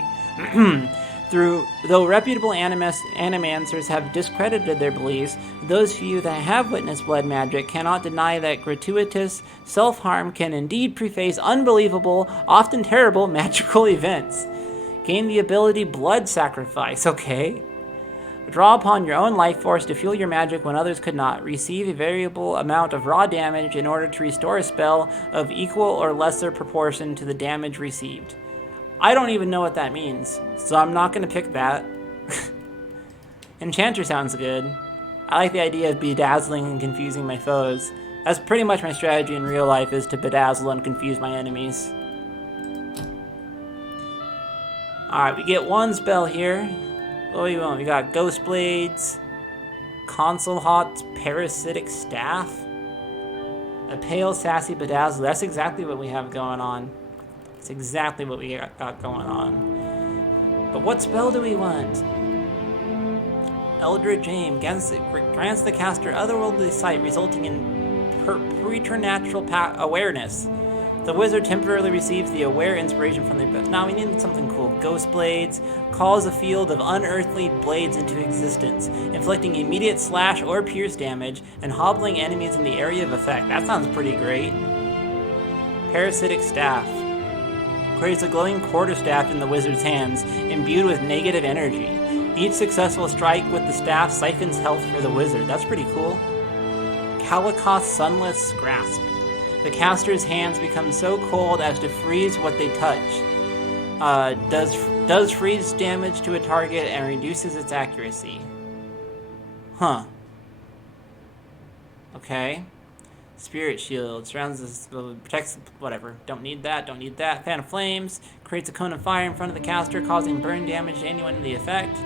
Though reputable animancers have discredited their beliefs, those few that have witnessed blood magic cannot deny that gratuitous self-harm can indeed preface unbelievable, often terrible magical events. Gain the ability Blood Sacrifice, okay. Draw upon your own life force to fuel your magic when others could not. Receive a variable amount of raw damage in order to restore a spell of equal or lesser proportion to the damage received. I don't even know what that means, so I'm not going to pick that. Enchanter sounds good. I like the idea of bedazzling and confusing my foes. That's pretty much my strategy in real life, is to bedazzle and confuse my enemies. Alright, we get one spell here. What do we want? We got Ghost Blades, Console Hot's Parasitic Staff, a Pale Sassy Bedazzle. That's exactly what we have going on. That's exactly what we got going on. But what spell do we want? Eldritch Aim grants the caster otherworldly sight, resulting in preternatural awareness. The wizard temporarily receives the aware inspiration from their... Now we need something cool. Ghost Blades calls a field of unearthly blades into existence, inflicting immediate slash or pierce damage and hobbling enemies in the area of effect. That sounds pretty great. Parasitic Staff creates a glowing quarterstaff in the wizard's hands, imbued with negative energy. Each successful strike with the staff siphons health for the wizard. That's pretty cool. Calicoth Sunless Grasp. The caster's hands become so cold as to freeze what they touch. Does freeze damage to a target and reduces its accuracy. Huh. Okay. Spirit Shield. Surrounds this, protects, whatever. Don't need that, don't need that. Fan of Flames. Creates a cone of fire in front of the caster, causing burn damage to anyone in the effect.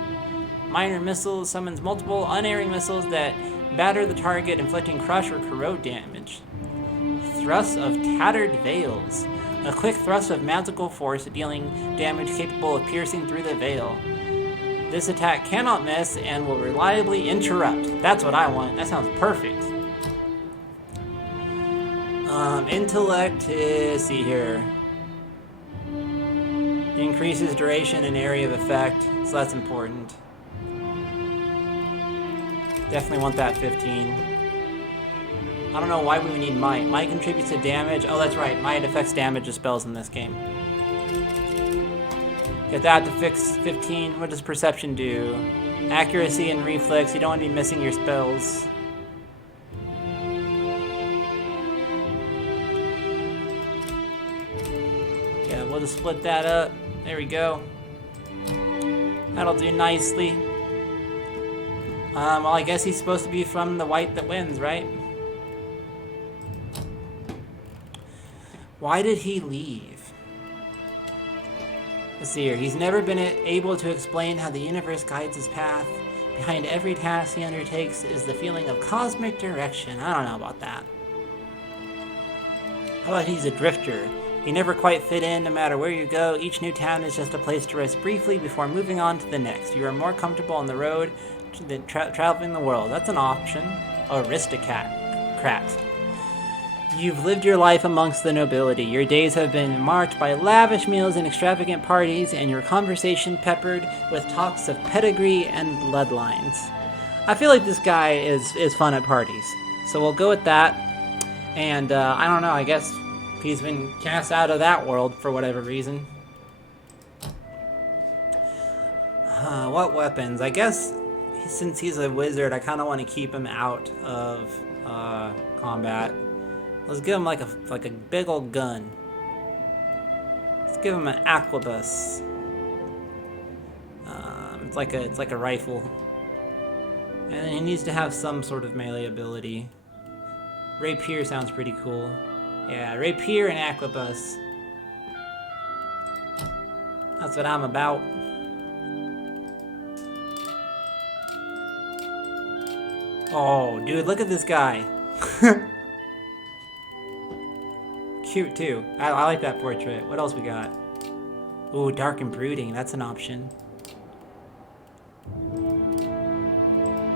Minor Missiles. Summons multiple unerring missiles that batter the target, inflicting crush or corrode damage. Thrust of Tattered Veils. A quick thrust of magical force dealing damage capable of piercing through the veil. This attack cannot miss and will reliably interrupt. That's what I want. That sounds perfect. Intellect is, see here. Increases duration and area of effect, so that's important. Definitely want that 15. I don't know why we would need Might. Might contributes to damage. Oh, that's right. Might affects damage of spells in this game. Get that to fix 15. What does Perception do? Accuracy and Reflex. You don't want to be missing your spells. Yeah, we'll just split that up. There we go. That'll do nicely. Well, I guess he's supposed to be from the white that wins, right? Why did he leave? Let's see here. He's never been able to explain how the universe guides his path. Behind every task he undertakes is the feeling of cosmic direction. I don't know about that. How about he's a drifter? You never quite fit in no matter where you go. Each new town is just a place to rest briefly before moving on to the next. You are more comfortable on the road than traveling the world. That's an option. Aristocrat. You've lived your life amongst the nobility. Your days have been marked by lavish meals and extravagant parties, and your conversation peppered with talks of pedigree and bloodlines. I feel like this guy is fun at parties. So we'll go with that. And I don't know, I guess he's been cast out of that world for whatever reason. What weapons? I guess since he's a wizard, I kind of want to keep him out of combat. Let's give him like a big old gun. Let's give him an arquebus. It's like a rifle, and then he needs to have some sort of melee ability. Rapier sounds pretty cool. Yeah, rapier and arquebus. That's what I'm about. Oh, dude, look at this guy. Cute, too. I like that portrait. What else we got? Ooh, Dark and Brooding. That's an option.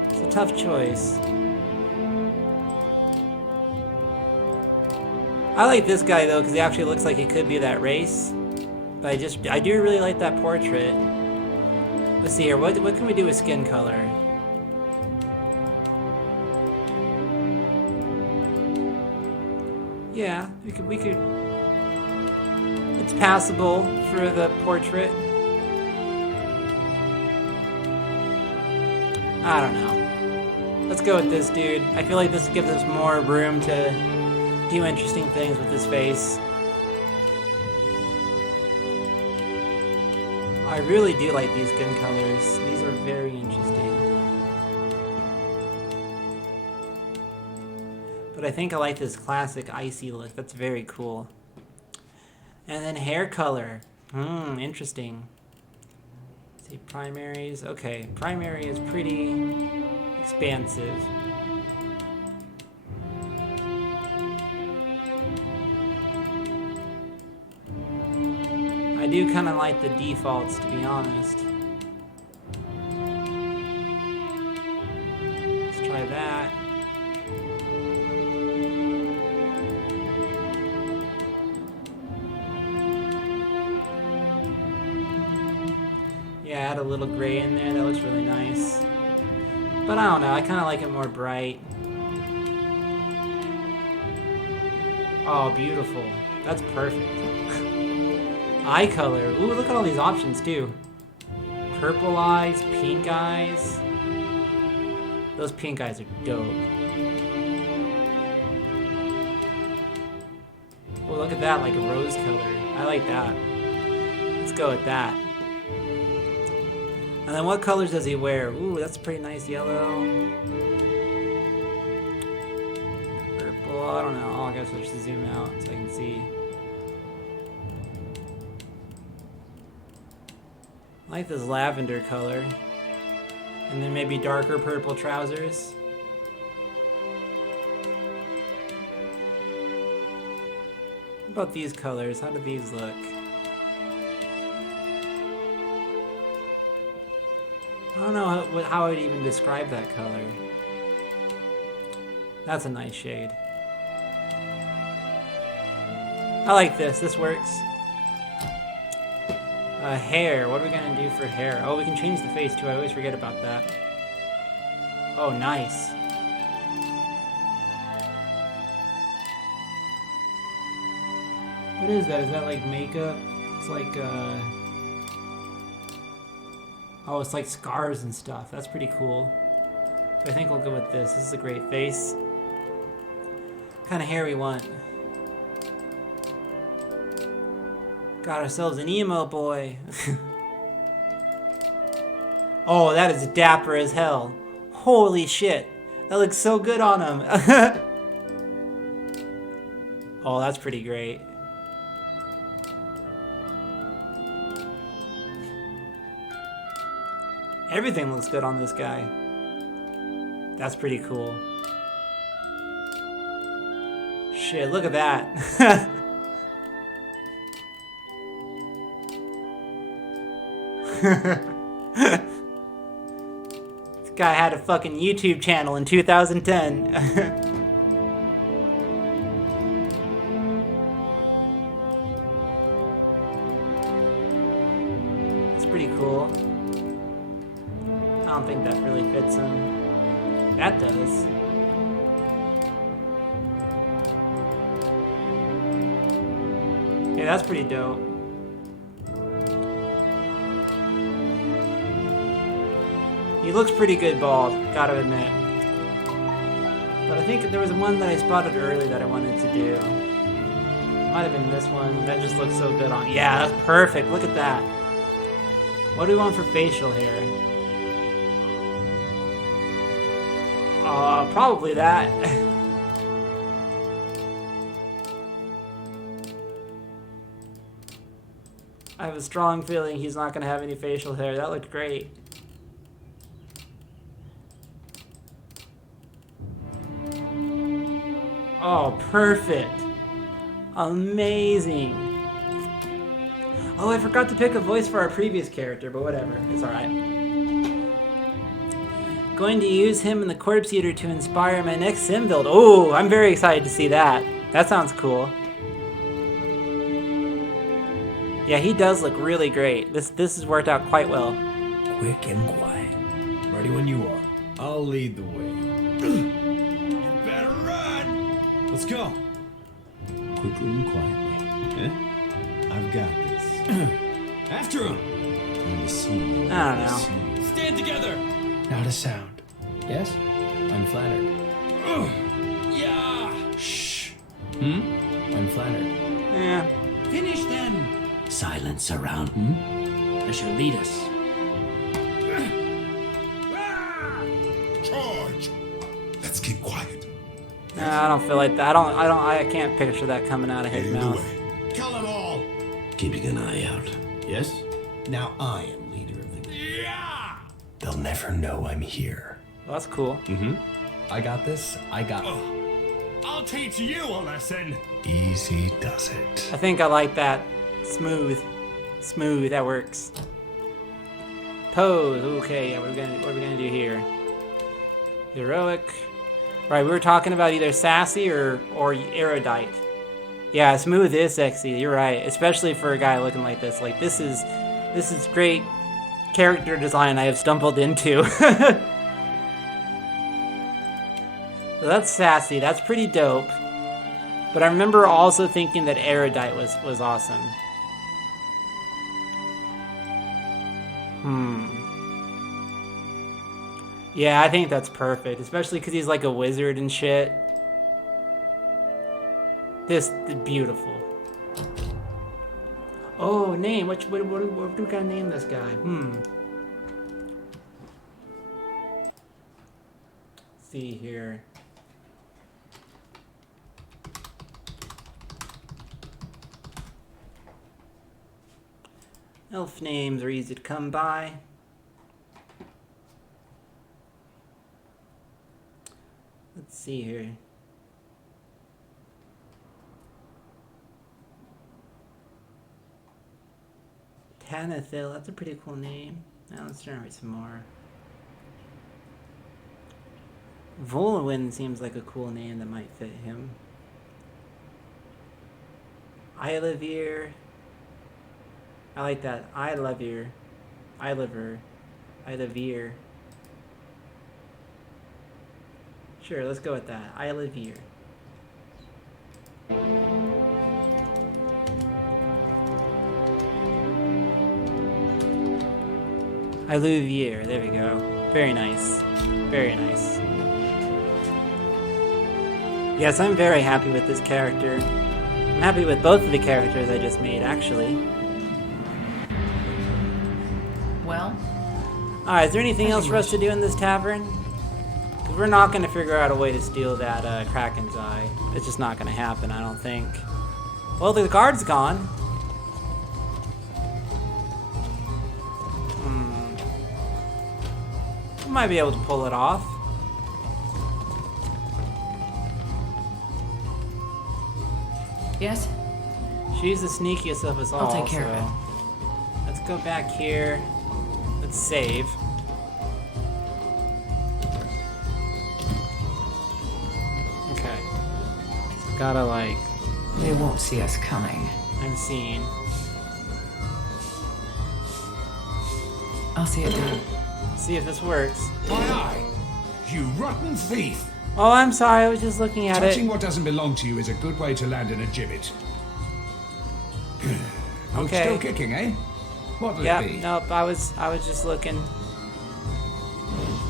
It's a tough choice. I like this guy, though, because he actually looks like he could be that race. But I do really like that portrait. Let's see here. What can we do with skin color? Yeah, we could. It's passable for the portrait. I don't know. Let's go with this dude. I feel like this gives us more room to do interesting things with his face. I really do like these skin colors. These are very interesting. But I think I like this classic icy look. That's very cool. And then hair color. Interesting. Let's see, primaries. Okay, primary is pretty expansive. I do kind of like the defaults, to be honest. Let's try that. Yeah, add a little gray in there. That looks really nice. But I don't know. I kind of like it more bright. Oh, beautiful. That's perfect. Eye color. Ooh, look at all these options, too. Purple eyes, pink eyes. Those pink eyes are dope. Oh, look at that, like a rose color. I like that. Let's go with that. And then what colors does he wear? Ooh, that's a pretty nice yellow. Purple, I don't know. I guess I'll just zoom out so I can see. I like this lavender color. And then maybe darker purple trousers. What about these colors? How do these look? I don't know how I would even describe that color. That's a nice shade. I like this. This works. Hair. What are we gonna do for hair? Oh, we can change the face too. I always forget about that. Oh, nice. What is that? Is that like makeup? It's like, oh, it's like scars and stuff. That's pretty cool. But I think we'll go with this. This is a great face. What kind of hair we want? Got ourselves an emo boy. Oh, that is dapper as hell. Holy shit. That looks so good on him. Oh, that's pretty great. Everything looks good on this guy. That's pretty cool. Shit, look at that. This guy had a fucking YouTube channel in 2010. It's pretty cool. I don't think that really fits him. That does. Yeah, that's pretty dope. He looks pretty good bald, gotta admit. But I think there was one that I spotted early that I wanted to do. Might have been this one. That just looks so good on. Yeah, that's perfect. Look at that. What do we want for facial hair? Probably that. I have a strong feeling he's not gonna have any facial hair. That looked great. Oh, perfect. Amazing. Oh, I forgot to pick a voice for our previous character, but whatever. It's alright. Going to use him in the Corpse Eater to inspire my next sim build. Oh, I'm very excited to see that. That sounds cool. Yeah, he does look really great. This has worked out quite well. Quick and quiet. Ready when you are. I'll lead the way. You better run! Let's go. Quickly and quietly. Eh? I've got this. After him! Trying to see. I don't know. Stand together! Not a sound. Yes? I'm flattered. Yeah! Shh. I'm flattered. Yeah. Finish then! Silence around. That should lead us. Charge! Let's keep quiet. Nah, I don't feel like that. I can't picture that coming out of his Leading the mouth. way. Kill them all! Keeping an eye out. Yes? Now I am leader of the... Yeah! They'll never know I'm here. Well, that's cool. I got this. I got... I'll teach you a lesson! Easy does it. I think I like that. Smooth. Smooth, that works. Pose. Okay, yeah, what are we gonna do here? Heroic. Right, we were talking about either sassy or erudite. Yeah, smooth is sexy, you're right. Especially for a guy looking like this. Like this is great character design I have stumbled into. So that's sassy, that's pretty dope. But I remember also thinking that erudite was awesome. Yeah, I think that's perfect, especially because he's like a wizard and shit. This is beautiful. Oh, name. What do we gotta name this guy? Let's see here. Elf names are easy to come by. Let's see here. Tanathil, that's a pretty cool name. Now let's generate some more. Volwyn seems like a cool name that might fit him. Ilavir. I like that. Ilavir. Ilavir. Sure, let's go with that. Ilavir. Iluvier, there we go. Very nice. Very nice. Yes, I'm very happy with this character. I'm happy with both of the characters I just made, actually. Well, Alright, is there anything else for us to do in this tavern? Because we're not going to figure out a way to steal that Kraken's eye. It's just not going to happen, I don't think. Well, the guard's gone. We might be able to pull it off. yes? She's the sneakiest of us all. I'll take care of it. Let's go back here. Let's save. Okay. Gotta like... They won't see us coming. I'm seeing. I'll see it through. See if this works. My eye! You rotten thief! Oh, I'm sorry. I was just looking at Touching it. what doesn't belong to you is a good way to land in a gibbet. Hook Okay. still kicking, eh? What'll it Yep. be? Nope. I was just looking.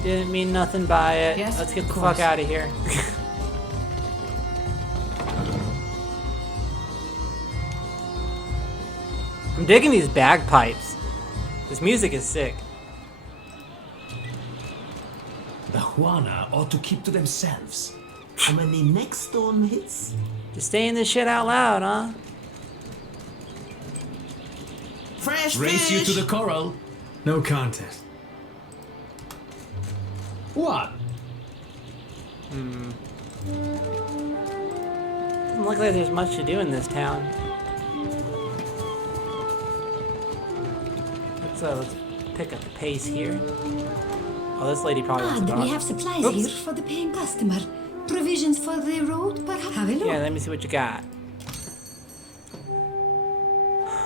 Didn't mean nothing by it. Yes, Let's get of the course. fuck out of here. I'm digging these bagpipes. This music is sick. The Juana ought to keep to themselves. How many next storm hits? Just saying this shit out loud, huh? Fresh Race fish! you to the coral. No contest. What? Doesn't look like there's much to do in this town. Let's pick up the pace here. Oh, this lady probably wants to talk. We have supplies Oops. here for the paying customer. Provisions for the road, perhaps? Have a look. Yeah, let me see what you got.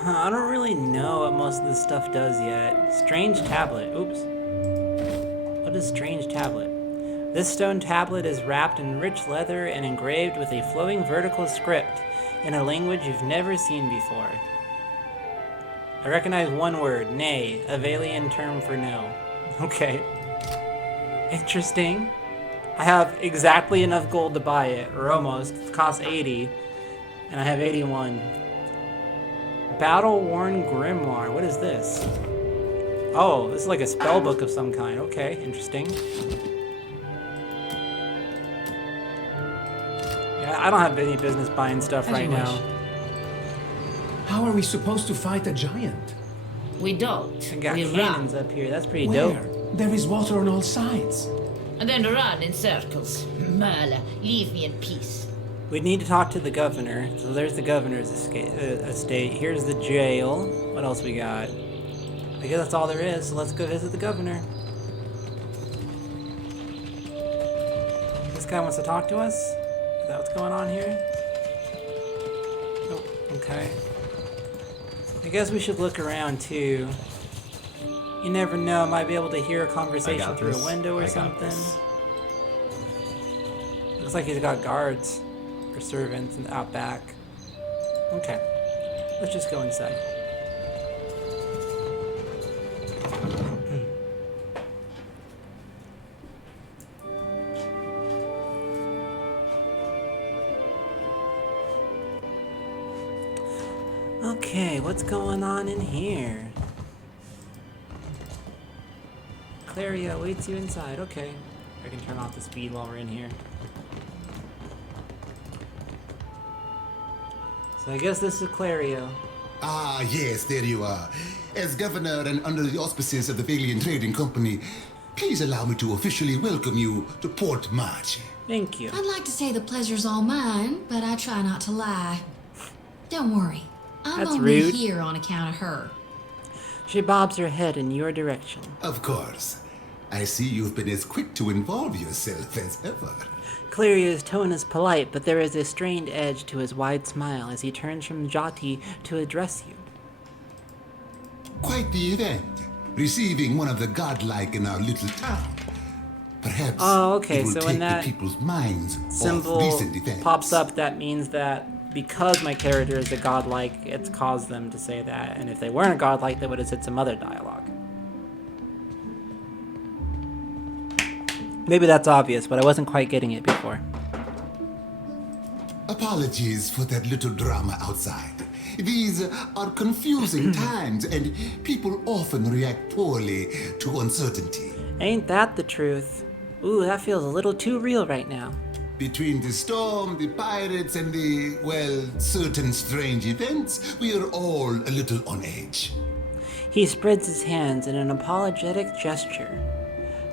I don't really know what most of this stuff does yet. Strange tablet. Oops. What is strange tablet? This stone tablet is wrapped in rich leather and engraved with a flowing vertical script in a language you've never seen before. I recognize one word, nay, a Valian term for no. Okay. Interesting. I have exactly enough gold to buy it, or almost. It costs 80, and I have 81. Battle-worn grimoire. What is this? Oh, this is like a spell book of some kind. Okay, interesting. Yeah, I don't have any business buying stuff As right you now. wish. How are we supposed to fight a giant? We don't. I got We cannons run. up here. That's pretty Where? dope. There is water on all sides. And then run in circles. Merla, leave me in peace. We need to talk to the governor. So there's the governor's estate. Here's the jail. What else we got? I guess that's all there is. So let's go visit the governor. This guy wants to talk to us? Is that what's going on here? Oh, okay. I guess we should look around too. You never know, might be able to hear a conversation through a window or something. Looks like he's got guards or servants in the out back. Okay, let's just go inside. Okay, what's going on in here? Claria waits you inside. Okay. I can turn off the speed while we're in here. So I guess this is Clario. Ah, yes, there you are. As governor and under the auspices of the Valiant Trading Company, please allow me to officially welcome you to Port March. Thank you. I'd like to say the pleasure's all mine, but I try not to lie. Don't worry. I'm That's only rude. here on account of her. She bobs her head in your direction. Of course. I see you've been as quick to involve yourself as ever. Clario's tone is polite, but there is a strained edge to his wide smile as he turns from Jati to address you. Quite the event, receiving one of the godlike in our little town. Perhaps okay, it will so take when that the people's minds off symbol recent events. pops up, that means that because my character is a godlike, it's caused them to say that, and if they weren't a godlike, they would have said some other dialogue. Maybe that's obvious, but I wasn't quite getting it before. Apologies for that little drama outside. These are confusing times, and people often react poorly to uncertainty. Ain't that the truth? Ooh, that feels a little too real right now. Between the storm, the pirates, and the, well, certain strange events, we are all a little on edge. He spreads his hands in an apologetic gesture.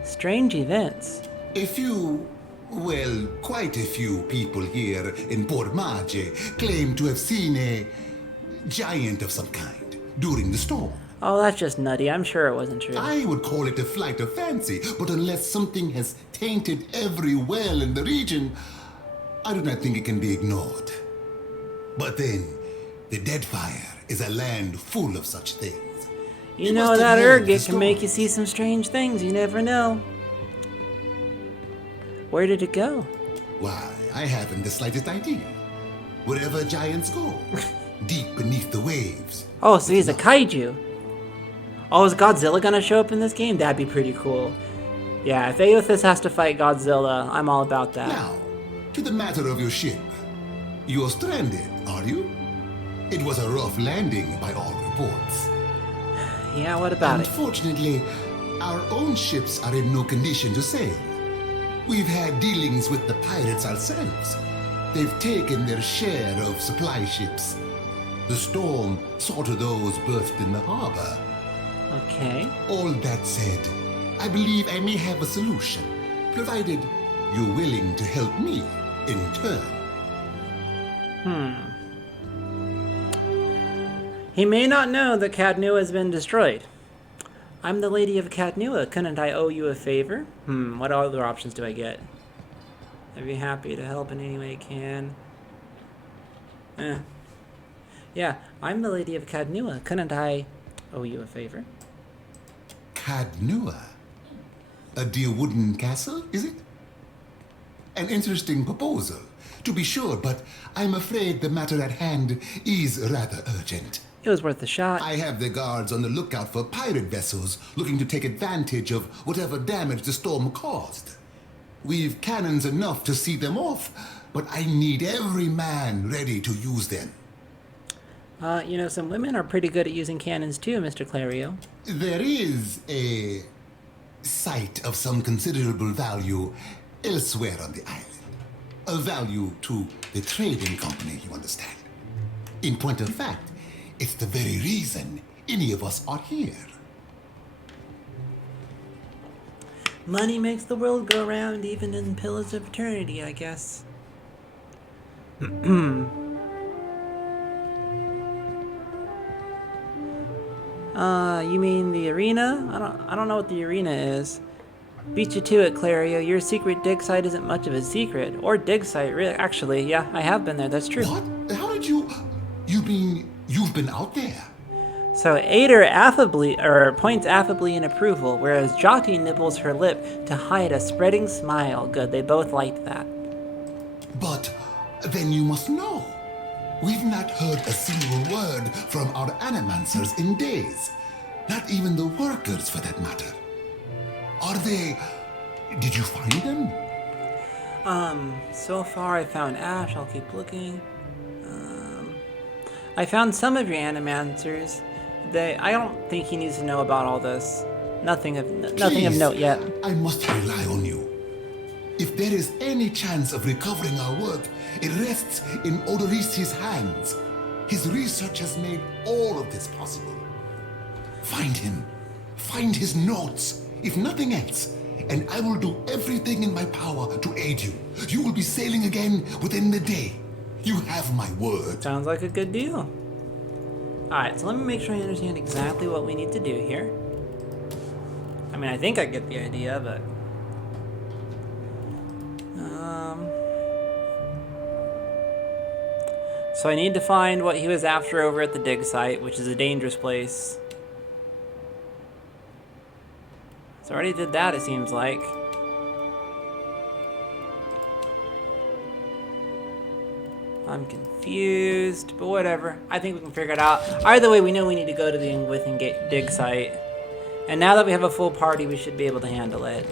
Strange events. A few, well, quite a few people here in Port Marge claim to have seen a giant of some kind during the storm. Oh, that's just nutty. I'm sure it wasn't true. I would call it a flight of fancy, but unless something has tainted every well in the region, I do not think it can be ignored. But then, the Deadfire is a land full of such things. You It know, must that have heard the ergot can make you stories. see some strange things. You never know. Where did it go? Why, I haven't the slightest idea. Wherever giants go, deep beneath the waves. Oh, so he's a kaiju. Oh, is Godzilla gonna show up in this game? That'd be pretty cool. Yeah, if Aothis has to fight Godzilla, I'm all about that. Now, to the matter of your ship. You're stranded, are you? It was a rough landing by all reports. Yeah, what about it? Unfortunately, our own ships are in no condition to sail. We've had dealings with the pirates ourselves. They've taken their share of supply ships. The storm saw to those berthed in the harbor. Okay. All that said, I believe I may have a solution, provided you're willing to help me in turn. He may not know that Cadnua has been destroyed. I'm the Lady of Cadnua. Couldn't I owe you a favor? What other options do I get? I'd be happy to help in any way I can. Yeah, I'm the Lady of Cadnua. Couldn't I owe you a favor? Cadnua? A dear wooden castle, is it? An interesting proposal, to be sure, but I'm afraid the matter at hand is rather urgent. It was worth a shot. I have the guards on the lookout for pirate vessels looking to take advantage of whatever damage the storm caused. We've cannons enough to see them off, but I need every man ready to use them. You know, some women are pretty good at using cannons too, Mr. Clario. There is a site of some considerable value elsewhere on the island. A value to the trading company, you understand. In point of fact, it's the very reason any of us are here. Money makes the world go round, even in Pillars of Eternity, I guess. You mean the arena? I don't know what the arena is. Beat you to it, Clario. Your secret dig site isn't much of a secret. Or dig site, really. Actually, yeah, I have been there. That's true. What? How did you... You mean you've been out there? So Ader points affably in approval, whereas Jati nibbles her lip to hide a spreading smile. Good, they both liked that. But then you must know. We've not heard a single word from our animancers in days. Not even the workers, for that matter. Are they... Did you find them? So far I found Ash. I'll keep looking. I found some of your animancers. I don't think he needs to know about all this. Nothing of Please, note yet. I must rely on you. If there is any chance of recovering our work, it rests in Odorisi's hands. His research has made all of this possible. Find him. Find his notes, if nothing else, and I will do everything in my power to aid you. You will be sailing again within the day. You have my word. Sounds like a good deal. Alright, so let me make sure I understand exactly what we need to do here. I mean, I think I get the idea, but... So I need to find what he was after over at the dig site, which is a dangerous place. So I already did that, it seems like. I'm confused, but whatever. I think we can figure it out. Either way, we know we need to go to the Ingwithin dig site. And now that we have a full party, we should be able to handle it.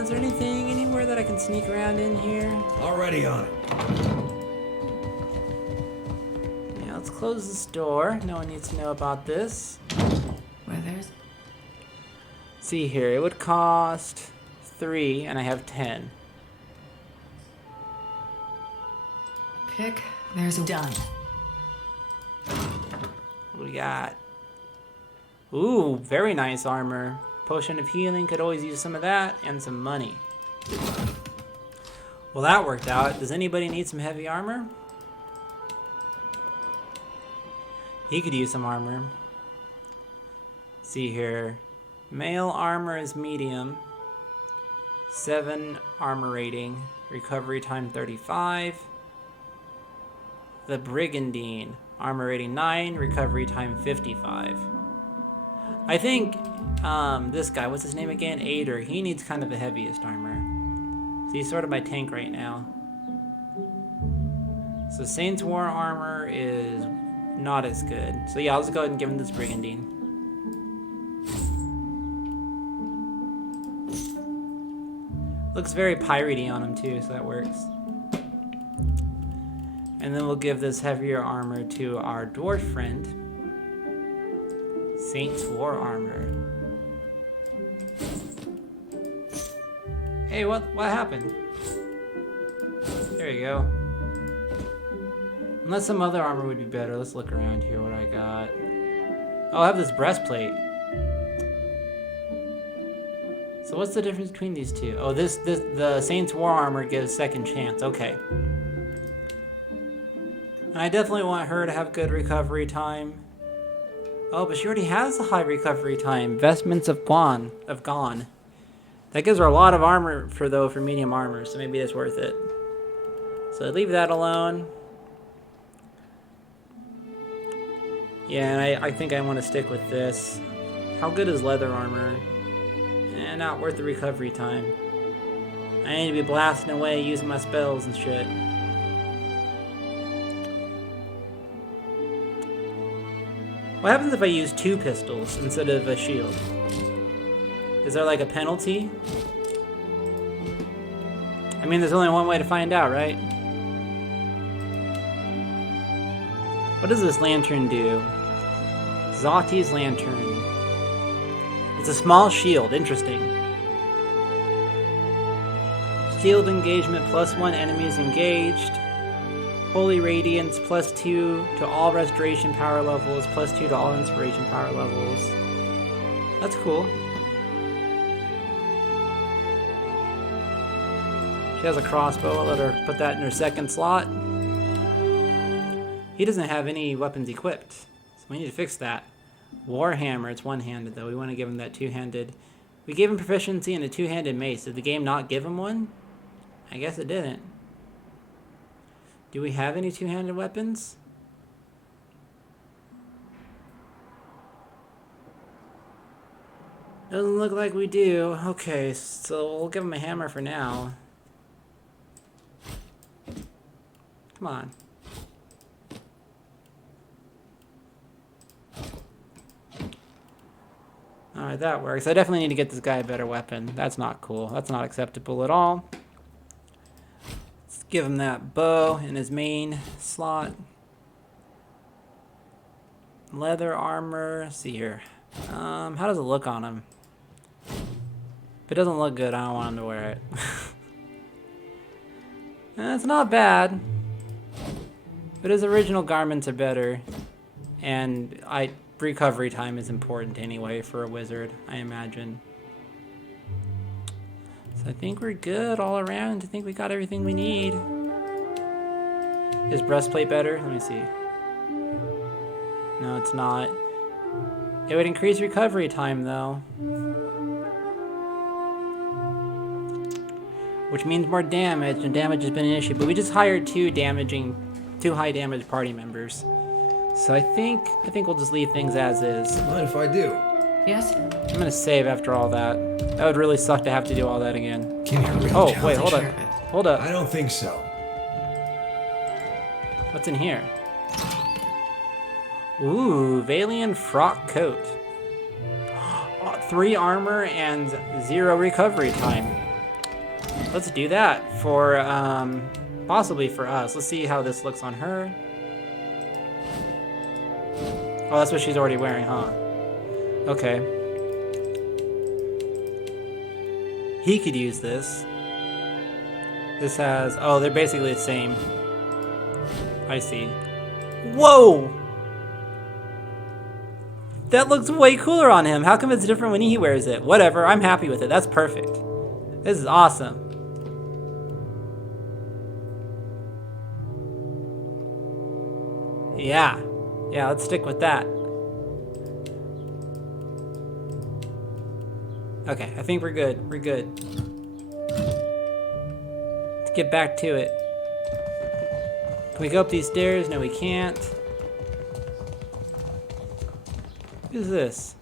Is there anything anywhere that I can sneak around in here? Already on it. Yeah, let's close this door. No one needs to know about this. Where there's... See here, it would cost 3, and I have 10. Pick. There's a... Done. What do we got? Ooh, very nice armor. Potion of healing, could always use some of that, and some money. Well, that worked out. Does anybody need some heavy armor? He could use some armor. See here. Male armor is medium. 7 armor rating. Recovery time 35. The Brigandine. Armor rating 9. Recovery time 55. I think this guy, what's his name again? Ader. He needs kind of the heaviest armor. So he's sort of my tank right now. So Saint's War armor is not as good. So yeah, I'll just go ahead and give him this Brigandine. Looks very piratey on him too, so that works. And then we'll give this heavier armor to our dwarf friend. Saint's War armor. Hey, what happened? There you go. Unless some other armor would be better. Let's look around here what I got. Oh, I have this breastplate. So what's the difference between these two? Oh, the Saint's War armor gives second chance. Okay. And I definitely want her to have good recovery time. Oh, but she already has a high recovery time. Vestments of Gone. That gives her a lot of armor for medium armor, so maybe that's worth it. So leave that alone. Yeah, and I think I want to stick with this. How good is leather armor? Not worth the recovery time. I need to be blasting away using my spells and shit. What happens if I use 2 pistols instead of a shield? Is there like a penalty? I mean, there's only one way to find out, right? What does this lantern do? Zati's lantern. It's a small shield. Interesting. Shield engagement +1 enemies engaged. Holy Radiance +2 to all restoration power levels, +2 to all inspiration power levels. That's cool. She has a crossbow. I'll let her put that in her second slot. He doesn't have any weapons equipped, so we need to fix that. Warhammer, it's one-handed though. We want to give him that two-handed. We gave him proficiency in a two-handed mace. Did the game not give him one? I guess it didn't. Do we have any two-handed weapons? Doesn't look like we do. Okay, so we'll give him a hammer for now. Come on. Alright, that works. I definitely need to get this guy a better weapon. That's not cool. That's not acceptable at all. Let's Give him that bow in his main slot. Leather armor. Let's see here. How does it look on him? If it doesn't look good, I don't want him to wear it. It's not bad. But his original garments are better. And recovery time is important anyway for a wizard, I imagine. So I think we're good all around. I think we got everything we need. Is breastplate better? Let me see. No, it's not. It would increase recovery time though. Which means more damage, and damage has been an issue. But we just hired two high damage party members. So I think we'll just leave things as is. Mind if I do? Yes? I'm gonna save after all that. That would really suck to have to do all that again. Can you really Oh, tell wait, the hold up. sheriff? Hold up. I don't think so. What's in here? Ooh, Valian frock coat. 3 armor and 0 recovery time. Let's do that for, possibly for us. Let's see how this looks on her. Oh, that's what she's already wearing, huh? Okay. He could use this. This has... Oh, they're basically the same. I see. Whoa! That looks way cooler on him. How come it's different when he wears it? Whatever, I'm happy with it. That's perfect. This is awesome. Yeah. Yeah, let's stick with that. Okay, I think we're good. We're good. Let's get back to it. Can we go up these stairs? No, we can't. Who's this?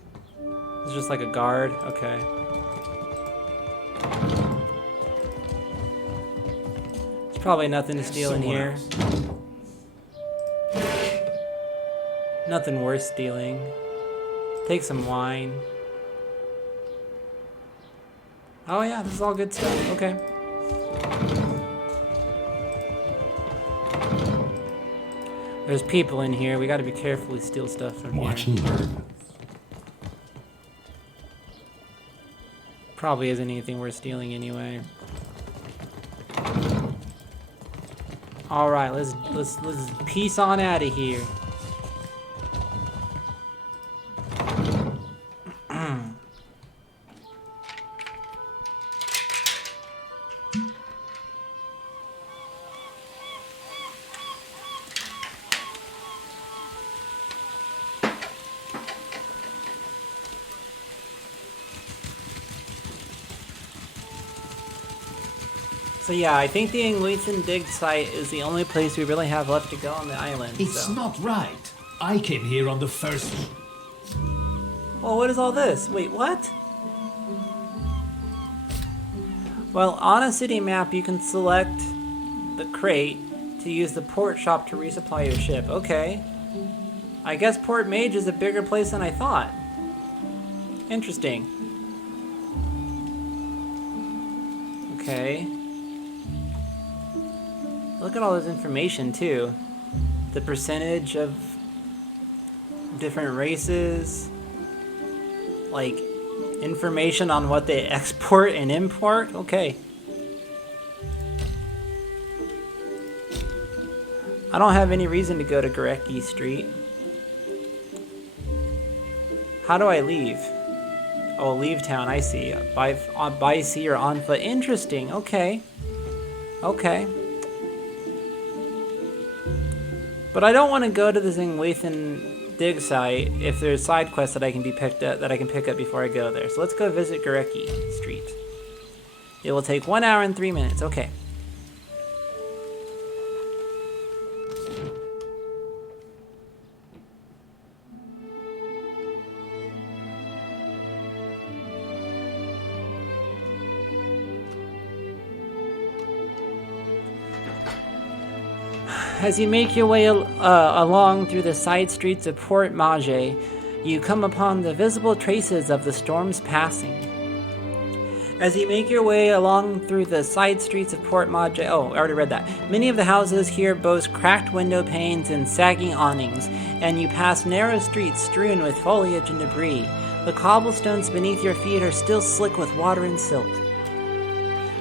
It's just like a guard? Okay. There's probably nothing to steal in here. Nothing worth stealing. Take some wine. Oh yeah, this is all good stuff. Okay. There's people in here. We gotta be careful we steal stuff from here. Watch and learn. Probably isn't anything worth stealing anyway. All right, let's peace on out of here. So yeah, I think the Ingleton dig site is the only place we really have left to go on the island. It's so. not right. I came here on the first. Well, what is all this? Wait, what? Well, on a city map, you can select the crate to use the port shop to resupply your ship. Okay. I guess Port Mage is a bigger place than I thought. Interesting. Okay. Look at all this information, too. The percentage of different races. Like, information on what they export and import. Okay. I don't have any reason to go to Gorecki Street. How do I leave? Oh, leave town, I see. By sea or on foot. Interesting, okay. Okay. But I don't want to go to the Zingwathan dig site if there's side quests that I can pick up before I go there. So let's go visit Gorecki Street. It will take 1 hour and 3 minutes. Okay. As you make your way along through the side streets of Port Mage, you come upon the visible traces of the storm's passing. As you make your way along through the side streets of Port Madre, oh, I already read that. Many of the houses here boast cracked window panes and sagging awnings, and you pass narrow streets strewn with foliage and debris. The cobblestones beneath your feet are still slick with water and silt.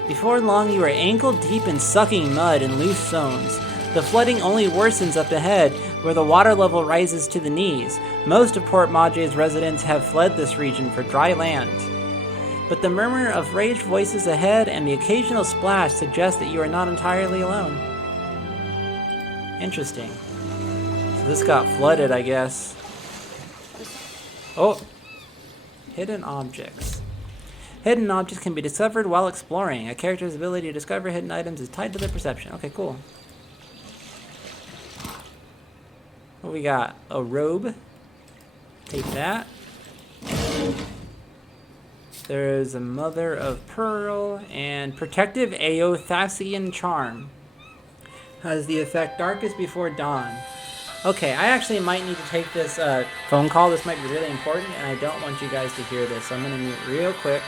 Before long, you are ankle deep in sucking mud and loose stones. The flooding only worsens up ahead, where the water level rises to the knees. Most of Port Madre's residents have fled this region for dry land. But the murmur of raged voices ahead and the occasional splash suggest that you are not entirely alone. Interesting. So this got flooded, I guess. Oh! Hidden objects. Hidden objects can be discovered while exploring. A character's ability to discover hidden items is tied to their perception. Okay, cool. What we got? A robe. Take that. There's a Mother of Pearl and Protective Aothasian Charm. Has the effect Darkest Before Dawn. Okay, I actually might need to take this phone call. This might be really important, and I don't want you guys to hear this. So I'm going to mute real quick.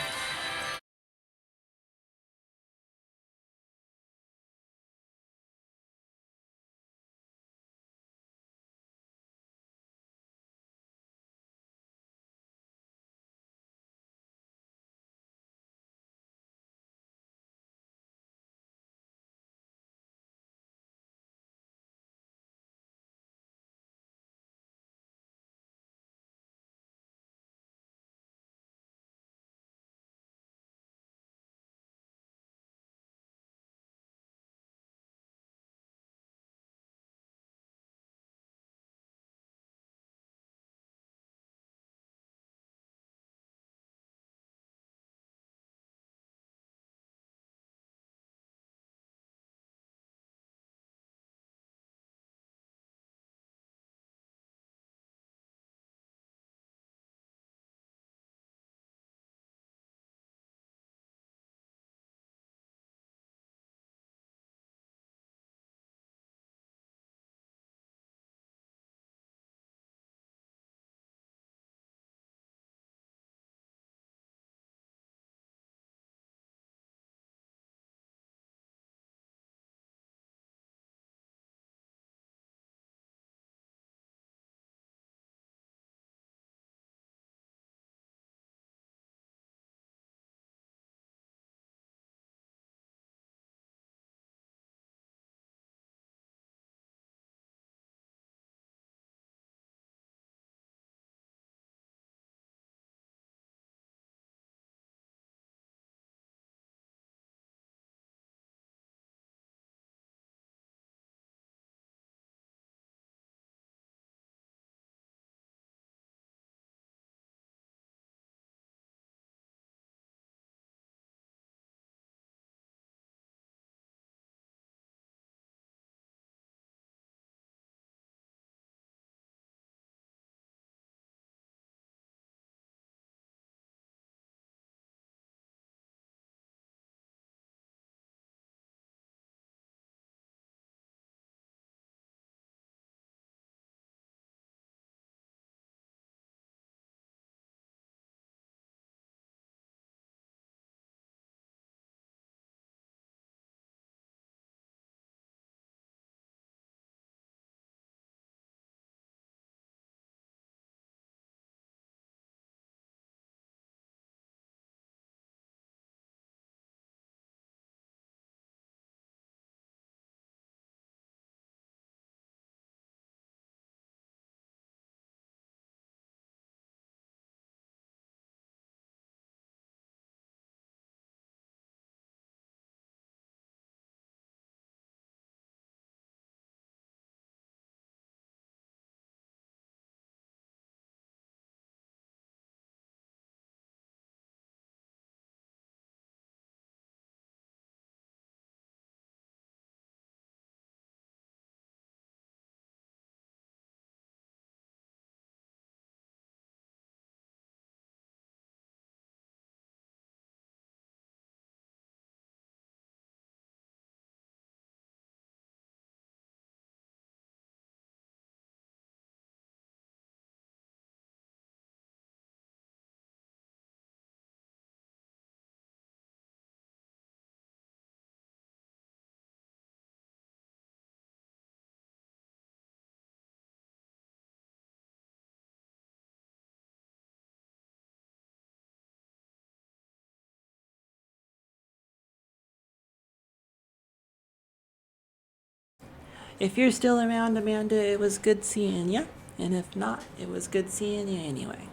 If you're still around, Amanda, it was good seeing you. And if not, it was good seeing you anyway.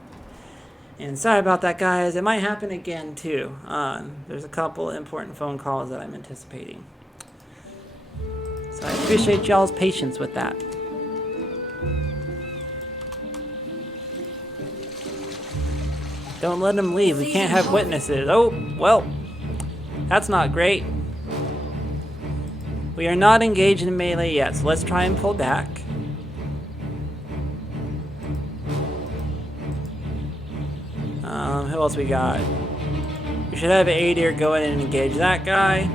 And sorry about that, guys. It might happen again, too. There's a couple important phone calls that I'm anticipating. So I appreciate y'all's patience with that. Don't let them leave. We can't have witnesses. Oh, well, that's not great. We are not engaged in melee yet, so let's try and pull back. Who else we got? We should have Adir go in and engage that guy.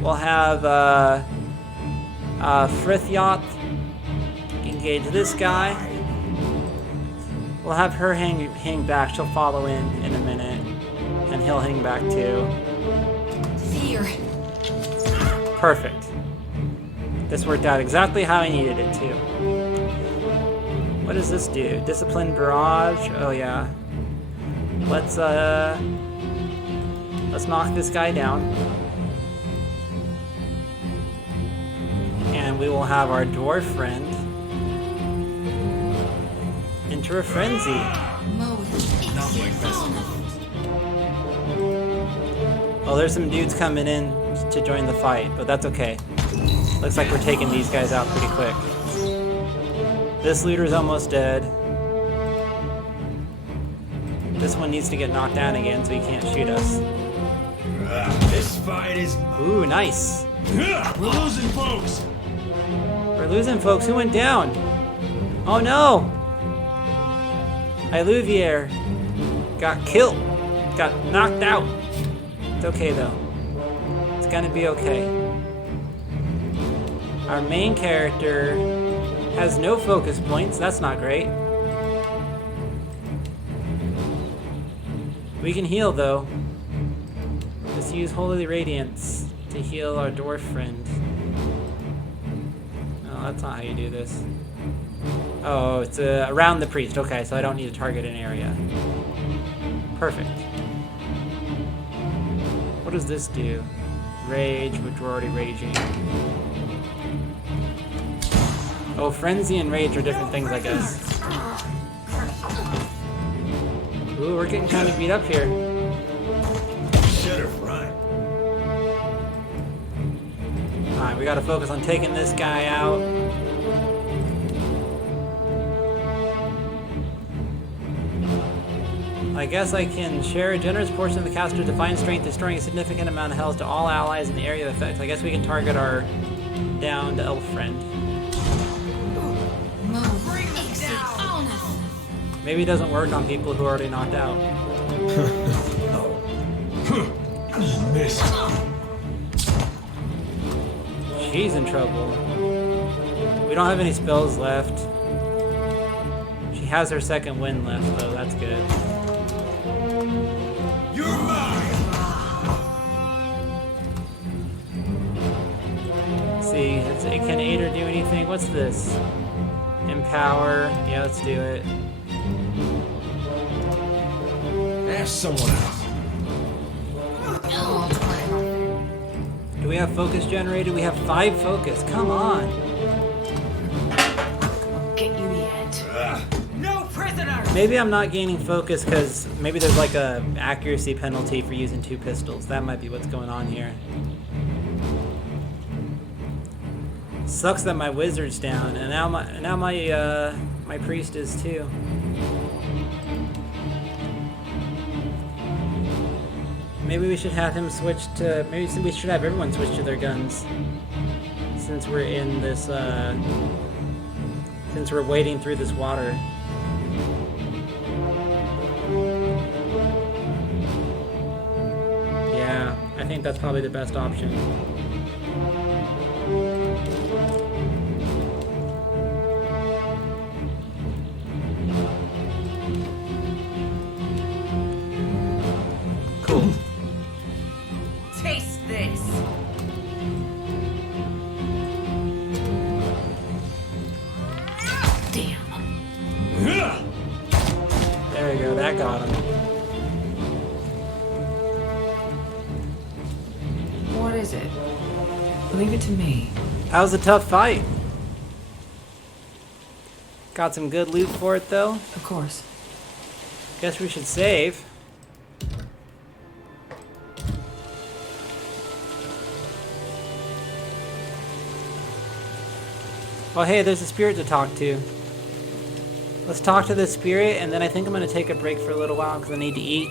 We'll have Frithioth engage this guy. We'll have her hang back. She'll follow in a minute, and he'll hang back too. Fear. Perfect. This worked out exactly how I needed it to. What does this do? Discipline barrage? Oh yeah. Let's knock this guy down. And we will have our dwarf friend enter a frenzy. Oh, there's some dudes coming in to join the fight, but that's okay. Looks like we're taking these guys out pretty quick. This looter's almost dead. This one needs to get knocked down again so he can't shoot us. This fight is... Ooh, nice. We're losing folks. We're losing folks. Who went down? Oh no! Iluvier got killed. Got knocked out. It's okay though. It's gonna be okay. Our main character has no focus points. That's not great. We can heal though. Just use Holy Radiance to heal our dwarf friend. Oh, that's not how you do this. Oh, it's around the priest. Okay, so I don't need to target an area. Perfect. What does this do? Rage, which we're already raging. Oh, Frenzy and Rage are different things, I guess. Ooh, we're getting kind of beat up here. Should've run. Alright, we gotta focus on taking this guy out. I guess I can share a generous portion of the caster's divine strength, destroying a significant amount of health to all allies in the area of effect. I guess we can target our downed elf friend. Maybe it doesn't work on people who are already knocked out. Missed. She's in trouble. We don't have any spells left. She has her second wind left, though. That's good. You're mine. Let's see, can Ader do anything? What's this? Empower. Yeah, let's do it. Ask someone else. Do we have focus generated? We have 5 focus. Come on. Get you yet. No prisoners! Maybe I'm not gaining focus because maybe there's like a accuracy penalty for using 2 pistols. That might be what's going on here. Sucks that my wizard's down, and now my priest is too. Maybe we should have him switch to. Maybe we should have everyone switch to their guns, since we're in this. Since we're wading through this water. Yeah, I think that's probably the best option. Cool. Taste this! Damn. There we go, that got him. What is it? Leave it to me. That was a tough fight. Got some good loot for it, though. Of course. Guess we should save. Oh, hey, there's a spirit to talk to. Let's talk to the spirit, and then I think I'm going to take a break for a little while because I need to eat.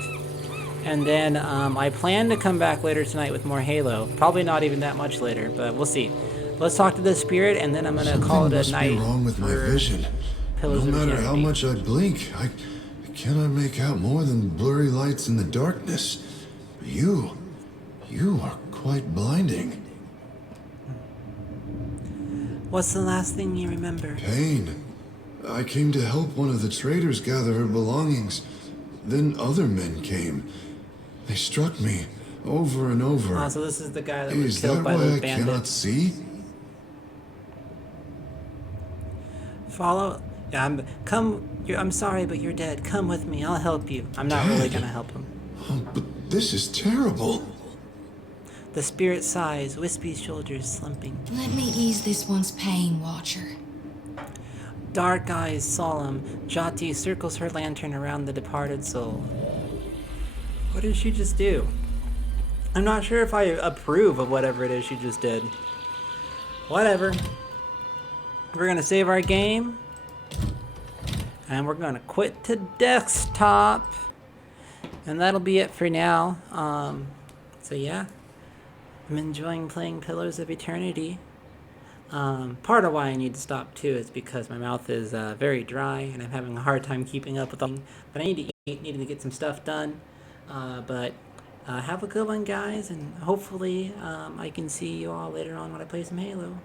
And then I plan to come back later tonight with more Halo. Probably not even that much later, but we'll see. Let's talk to the spirit, and then I'm going to call it a night. Something must be wrong with my vision. Pillars No of matter how Eternity. much I blink, I cannot make out more than blurry lights in the darkness. You are quite blinding. What's the last thing you remember? Pain. I came to help one of the traders gather her belongings. Then other men came. They struck me over and over. Oh, so this is the guy that was Is killed that by why those I cannot bandits. see? Follow. Yeah, I'm sorry, but you're dead. Come with me. I'll help you. I'm not really Dead? gonna help him. Oh, but this is terrible. The spirit sighs, wispy shoulders slumping. Let me ease this one's pain, Watcher. Dark eyes solemn, Jati circles her lantern around the departed soul. What did she just do? I'm not sure if I approve of whatever it is she just did. Whatever. We're gonna save our game. And we're gonna quit to desktop. And that'll be it for now. So yeah. I'm enjoying playing Pillars of Eternity. Part of why I need to stop too is because my mouth is very dry and I'm having a hard time keeping up with them. But I need to eat, needing to get some stuff done. But have a good one, guys, and hopefully I can see you all later on when I play some Halo.